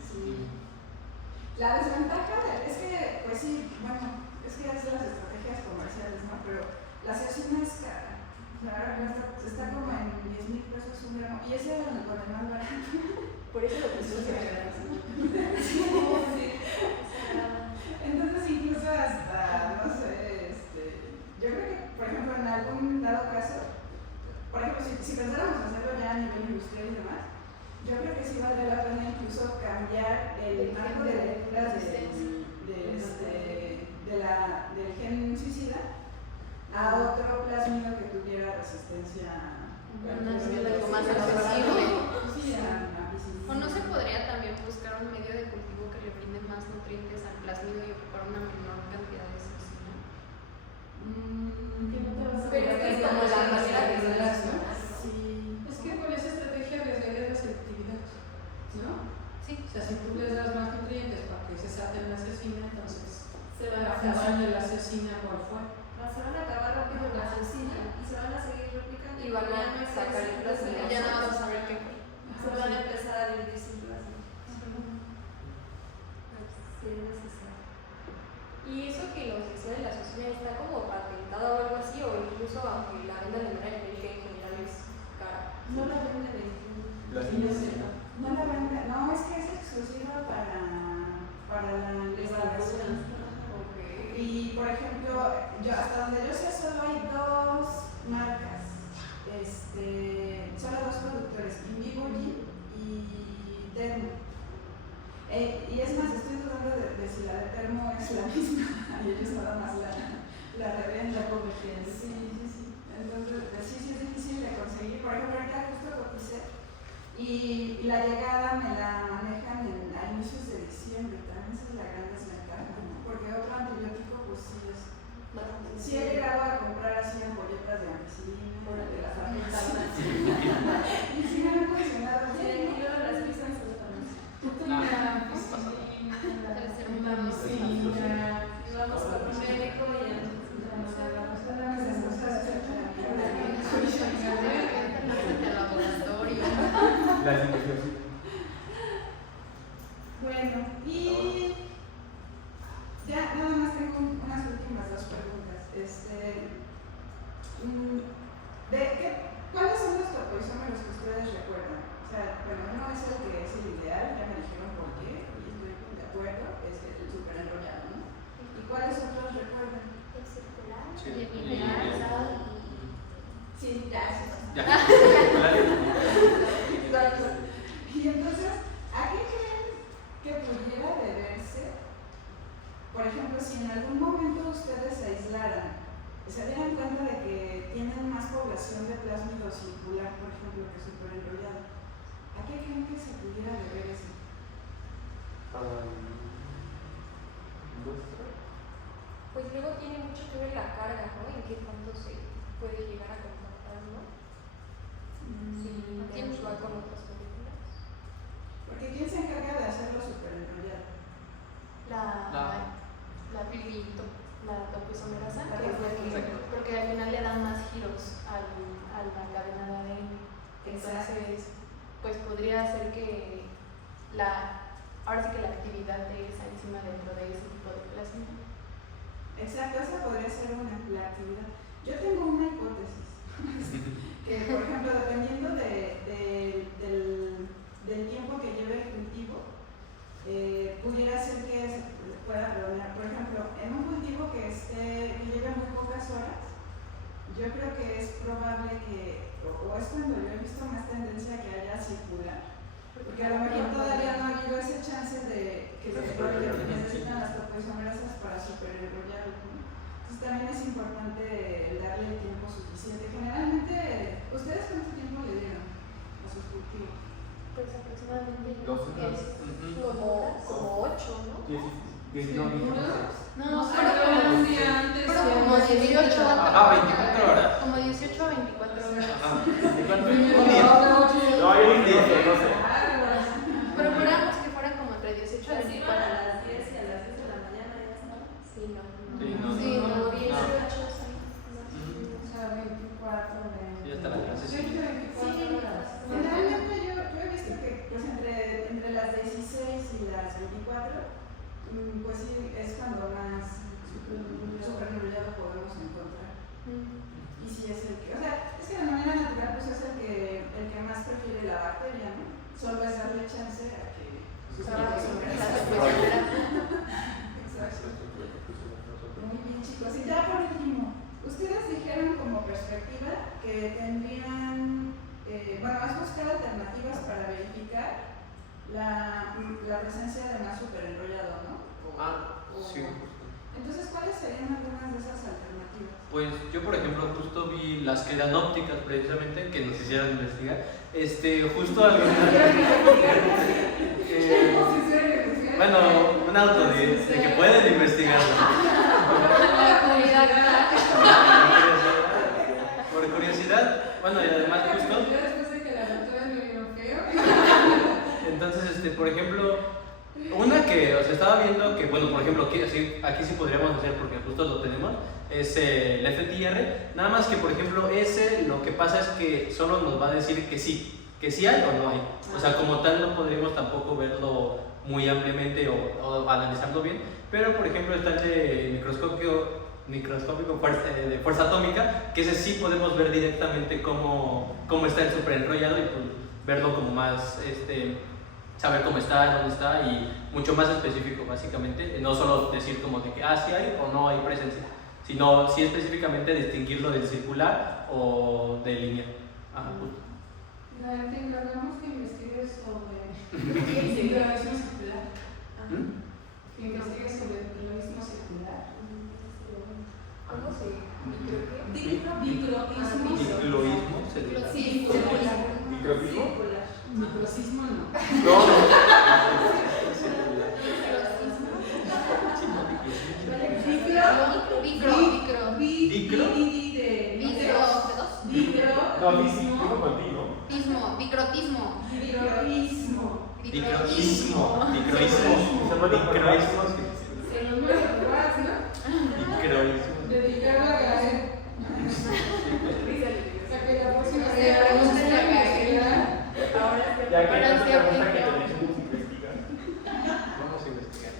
La desventaja es que, pues sí, bueno, es que es de las estrategias comerciales, ¿no? Pero la cecina es cara. O sea, está como en 10,000 pesos un gramo. Y ese era el más barato. Por eso lo pusimos en la Sí. Entonces incluso hasta, no sé, yo creo que, por ejemplo, en algún dado caso, por ejemplo, si pensáramos hacerlo ya a nivel industrial y demás, yo creo que sí valdría la pena incluso cambiar el marco de lecturas del gen suicida a otro plásmido que tuviera resistencia Algo más accesible. O no se podría también buscar un medio de cultivo que le brinde más nutrientes al plásmido y ocupar una menor cantidad de cecina. Pero es como la manera de verlas, ¿no? Sí. Es que con esa estrategia arriesgarías la selectividad, ¿no? Sí. O sea, si tú les das más nutrientes para que se salten la cecina, entonces Se van la función de la cecina, ¿cuál fue? Se van a acabar rápido la cecina y se van a seguir replicando. Y y van a sacar el plasma. Y ya no vas a saber qué fue. Se van a empezar a dividir sin plasma. Sí, es necesario. Y eso que nos decía de la sucina está como patentada o algo así, o incluso aunque la venda de manera genérica en general es cara. No la venden en Las yo sepa. No la venden, no, es que es exclusiva para la investigación. Ok. Y por ejemplo, hasta donde yo sé solo hay 2 marcas, solo 2 productores, Invivo Gin y Termo. Y es más, estoy dudando de si la de Termo es la misma y ellos nada más la revenden. Sí. Entonces, sí es difícil de conseguir. Por ejemplo, ahorita justo coticé y la llegada me la manejan a inicios de diciembre. También esa es la gran desventaja, ¿no? Porque otro antibiótico, pues sí es. Sí he llegado a comprar así ampolletas de ampicilina, de la farmacia. Y sí me han funcionado. Sí, y luego las pisan solo para nosotros. Y vamos con un médico y ya La situación. Bueno, y ya nada más tengo unas últimas 2 preguntas. ¿Cuáles son los topoisómeros que ustedes recuerdan? O sea, bueno, uno es el que es el ideal, ya me dijeron por qué, y estoy de acuerdo, es el súper enrollado, ¿no? ¿Y cuáles otros recuerdan? El circular, Sí. el bilateral Sí, ya, eso. Ya. Exacto. Y entonces, ¿a qué creen que pudiera deberse? Por ejemplo, si en algún momento ustedes se aislaran, se dieran cuenta de que tienen más población de plásmido circular, por ejemplo, que súper enrollado, ¿a qué creen que se pudiera deber eso? Pues luego tiene mucho que ver la carga, ¿no? En qué tanto se puede llegar a contactar, ¿no? Si interactúa con otras moléculas. Porque ¿quién se encarga de hacerlo súper enrollado? La topoisomerasa, Exacto. porque al final le dan más giros a la cadena de ADN. Entonces, pues podría ser que ahora sí que la actividad de esa enzima dentro de ese tipo de plasma. Exacto, esa podría ser la actividad. Yo tengo una hipótesis, que por ejemplo, dependiendo del tiempo que lleve el cultivo, pudiera ser que se pueda predominar. Por ejemplo, en un cultivo que lleve muy pocas horas, yo creo que es probable que, o es cuando yo he visto más tendencia a que haya circular, porque a lo mejor todavía no ha habido ese chance de que necesitan las topoisomerasas para superenrollarlo, ¿no? Entonces también es importante darle el tiempo suficiente. Generalmente, ¿ustedes cuánto tiempo le dieron a sus cultivos? Pues aproximadamente 12 es como 8, ¿no? 10, no, 16. No, Pero un día antes. como 18 Ajá, 24 horas. Como 18 a 24 horas. Ajá. ¿Cuánto? Un día. No, yo un día, no sé. Procuramos que fuera como entre 18 a Así van 24. a las 10 y a las 10 de la mañana ya estaba. Sí, no. Sí, no, Sí, no, como no. 18, sí. O sea, 24 de... Sí, hasta la clase. Sí, generalmente yo he visto que pues entre las 16 y las 24, pues sí, es cuando más superenrollado podemos encontrar. Y sí es el que, o sea, es que de manera natural pues es el que más prefiere la bacteria, ¿no? Solo es darle chance a que sus Exacto. Muy bien, chicos. Y ya por último, ustedes dijeron como perspectiva que tendrían, bueno, es buscar alternativas para verificar la presencia de más superenrollado, ¿no? Sí. Entonces, ¿cuáles serían algunas de esas alternativas? Pues yo, por ejemplo, justo vi las que eran ópticas, precisamente, que nos hicieron investigar. Justo bueno, un auto de que pueden investigar. Por curiosidad, bueno, y además justo. Después de que la doctora me vio feo. Entonces, por ejemplo, Una que, o sea, estaba viendo que, bueno, por ejemplo, aquí sí podríamos hacer, porque justo lo tenemos, es el FTIR, nada más que, por ejemplo, ese lo que pasa es que solo nos va a decir que sí hay o no hay. O sea, como tal no podríamos tampoco verlo muy ampliamente o analizarlo bien, pero por ejemplo está el de microscópico de fuerza atómica, que ese sí podemos ver directamente cómo está el superenrollado y pues verlo como más, saber cómo está, dónde está y mucho más específico básicamente, no solo decir como de que sí hay o no hay presencia, sino sí específicamente distinguirlo del circular o de línea. Ajá, justo. Te encargamos que investigues sobre el pluralismo circular. Que investigues sobre el pluralismo circular. ¿Cómo se? Microismo. Microismo celular. Sí, ¿Microismo? Microcismo no. Dedicarlo a Gael. Para que la próxima Ya que Pero sí, pregunta que aplica. tenemos que investigar. Vamos a investigar.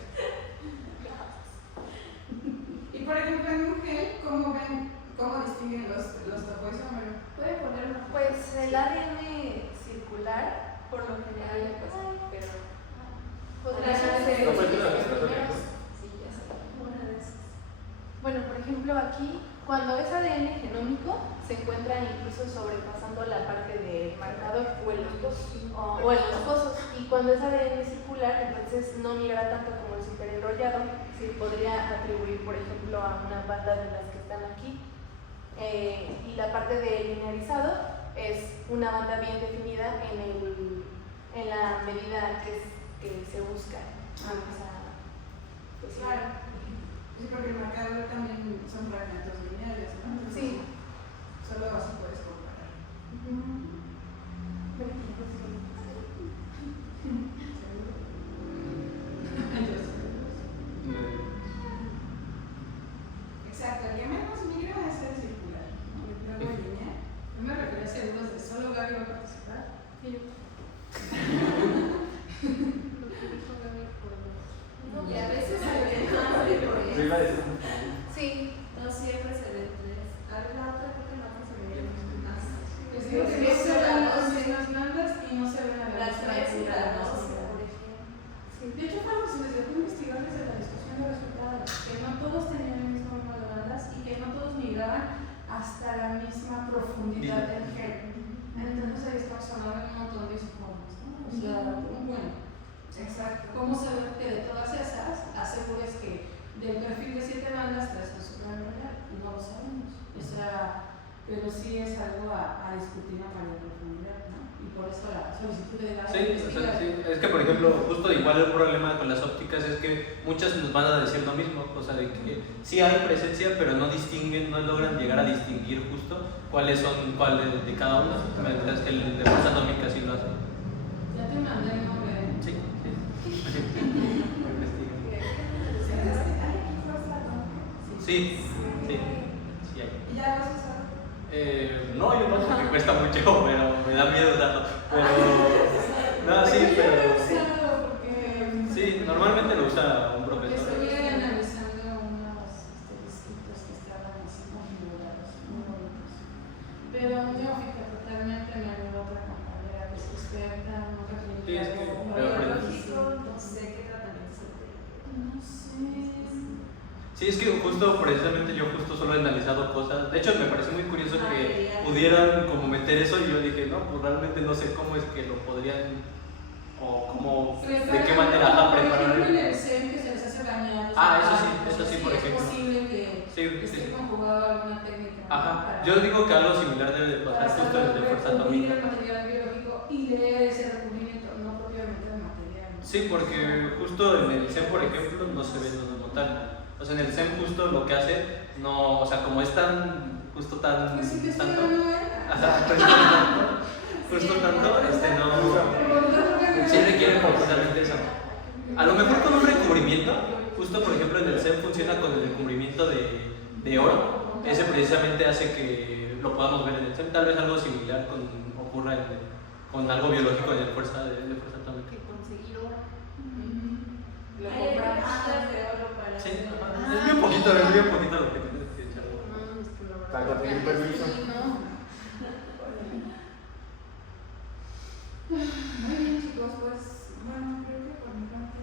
Y por ejemplo, en un gel, ¿cómo distinguen los topoisómeros? Puede poner, pues el ADN circular, por lo general, pues, pero podría ser. No, pues, es una respiración, ¿no? Sí, ya sé. Bueno, por ejemplo, aquí, cuando es ADN genómico, se encuentra incluso sobrepasando la parte del marcador o en los pozos. Y cuando es ADN circular, entonces no migra tanto como el superenrollado. Se podría atribuir, por ejemplo, a una banda de las que están aquí. Y la parte de linearizado es una banda bien definida en la medida que se busca. Pues, Claro. Sí, porque el marcador también son fragmentos lineales, ¿no? Entonces, sí. Solo así puedes comparar. Exacto, el que menos migra es el circular, ¿no? Luego el lineal. No me refería a seguros de solo Gaby va a participar. Y a veces se ve Yo iba a decir Sí. no siempre se ve tres. A ver, la otra creo que la otra se ve más. Les digo que no se ven las venas blandas y no se ven a Las tres y las dos, las por ejemplo. De hecho, fue algo que se les dejó investigar desde la discusión de resultados, que no todos tenían el mismo número de bandas y que no todos migraban hasta la misma profundidad del gel. Entonces ahí está sonando un montón de isoformas, ¿no? O sea, bueno, Exacto. ¿cómo saber que de todas esas asegures que del perfil de 7 bandas traes un superenrollado? No lo sabemos. O sea, pero sí es algo a discutir a mayor profundidad, ¿no? Y por eso la solicitud de la Sí, o sea, sí, es que por ejemplo, justo igual el problema con las ópticas es que muchas nos van a decir lo mismo, o sea, de que sí hay presencia, pero no distinguen, no logran llegar a distinguir justo cuáles son cuáles de cada uno, mientras que el de fuerza atómica sí lo hace. Ya te mandé el nombre. Sí, sí. Sí, sí, sí hay. ¿Y ya lo has usado? No, yo no, porque cuesta mucho, pero me da miedo usarlo. Pero, no, sí, Yo lo he pero usado porque sí, normalmente lo usa un profesor. estuve analizando unos distintos que estaban así configurados, muy bonitos. Pero neófita totalmente me ayudó otra compañera que es experta, no Sí, es que Biológico, no sé qué tratamiento se te. no sé. Sí, es que justo precisamente yo justo solo he analizado cosas. De hecho, me parece muy curioso que pudieran como meter eso y yo dije, no, pues realmente no sé cómo es que lo podrían o cómo, de qué manera Por preparar. ejemplo, en el SEM que se les hace bañar. Eso sí, por ejemplo. Es posible que Sí, esté sí. conjugado alguna técnica. ¿no? Ajá, Para- yo digo que algo similar debe de para pasar justo en el de fuerza recubrir atómica. el material biológico y leer ese recubrimiento, no propiamente el material. ¿no? Sí, porque justo en el SEM, por ejemplo, no se ve lo como tal. O sea, en el SEM justo lo que hace, no, o sea, como es tan, justo tan, Pues sí que estoy tanto, hablando de ajá, justo tanto, no, sí requiere precisamente eso. A lo mejor con un recubrimiento, justo por ejemplo en el CEP funciona con el recubrimiento de oro. Ese precisamente hace que lo podamos ver en el CEP. Tal vez algo similar ocurra con algo biológico en el fuerza atómica. Que conseguir oro. Lo Hay compramos. herramientas de oro para Sí, hacer. es bien poquito lo que tienes que echar. Para conseguir permiso. Muy bien, chicos, pues bueno, creo que por mi parte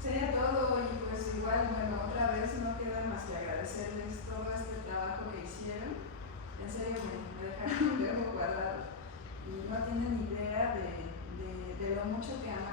sería todo y pues igual, bueno, otra vez no queda más que agradecerles todo este trabajo que hicieron. En serio, me dejaron un dedo cuadrado y no tienen idea de lo mucho que han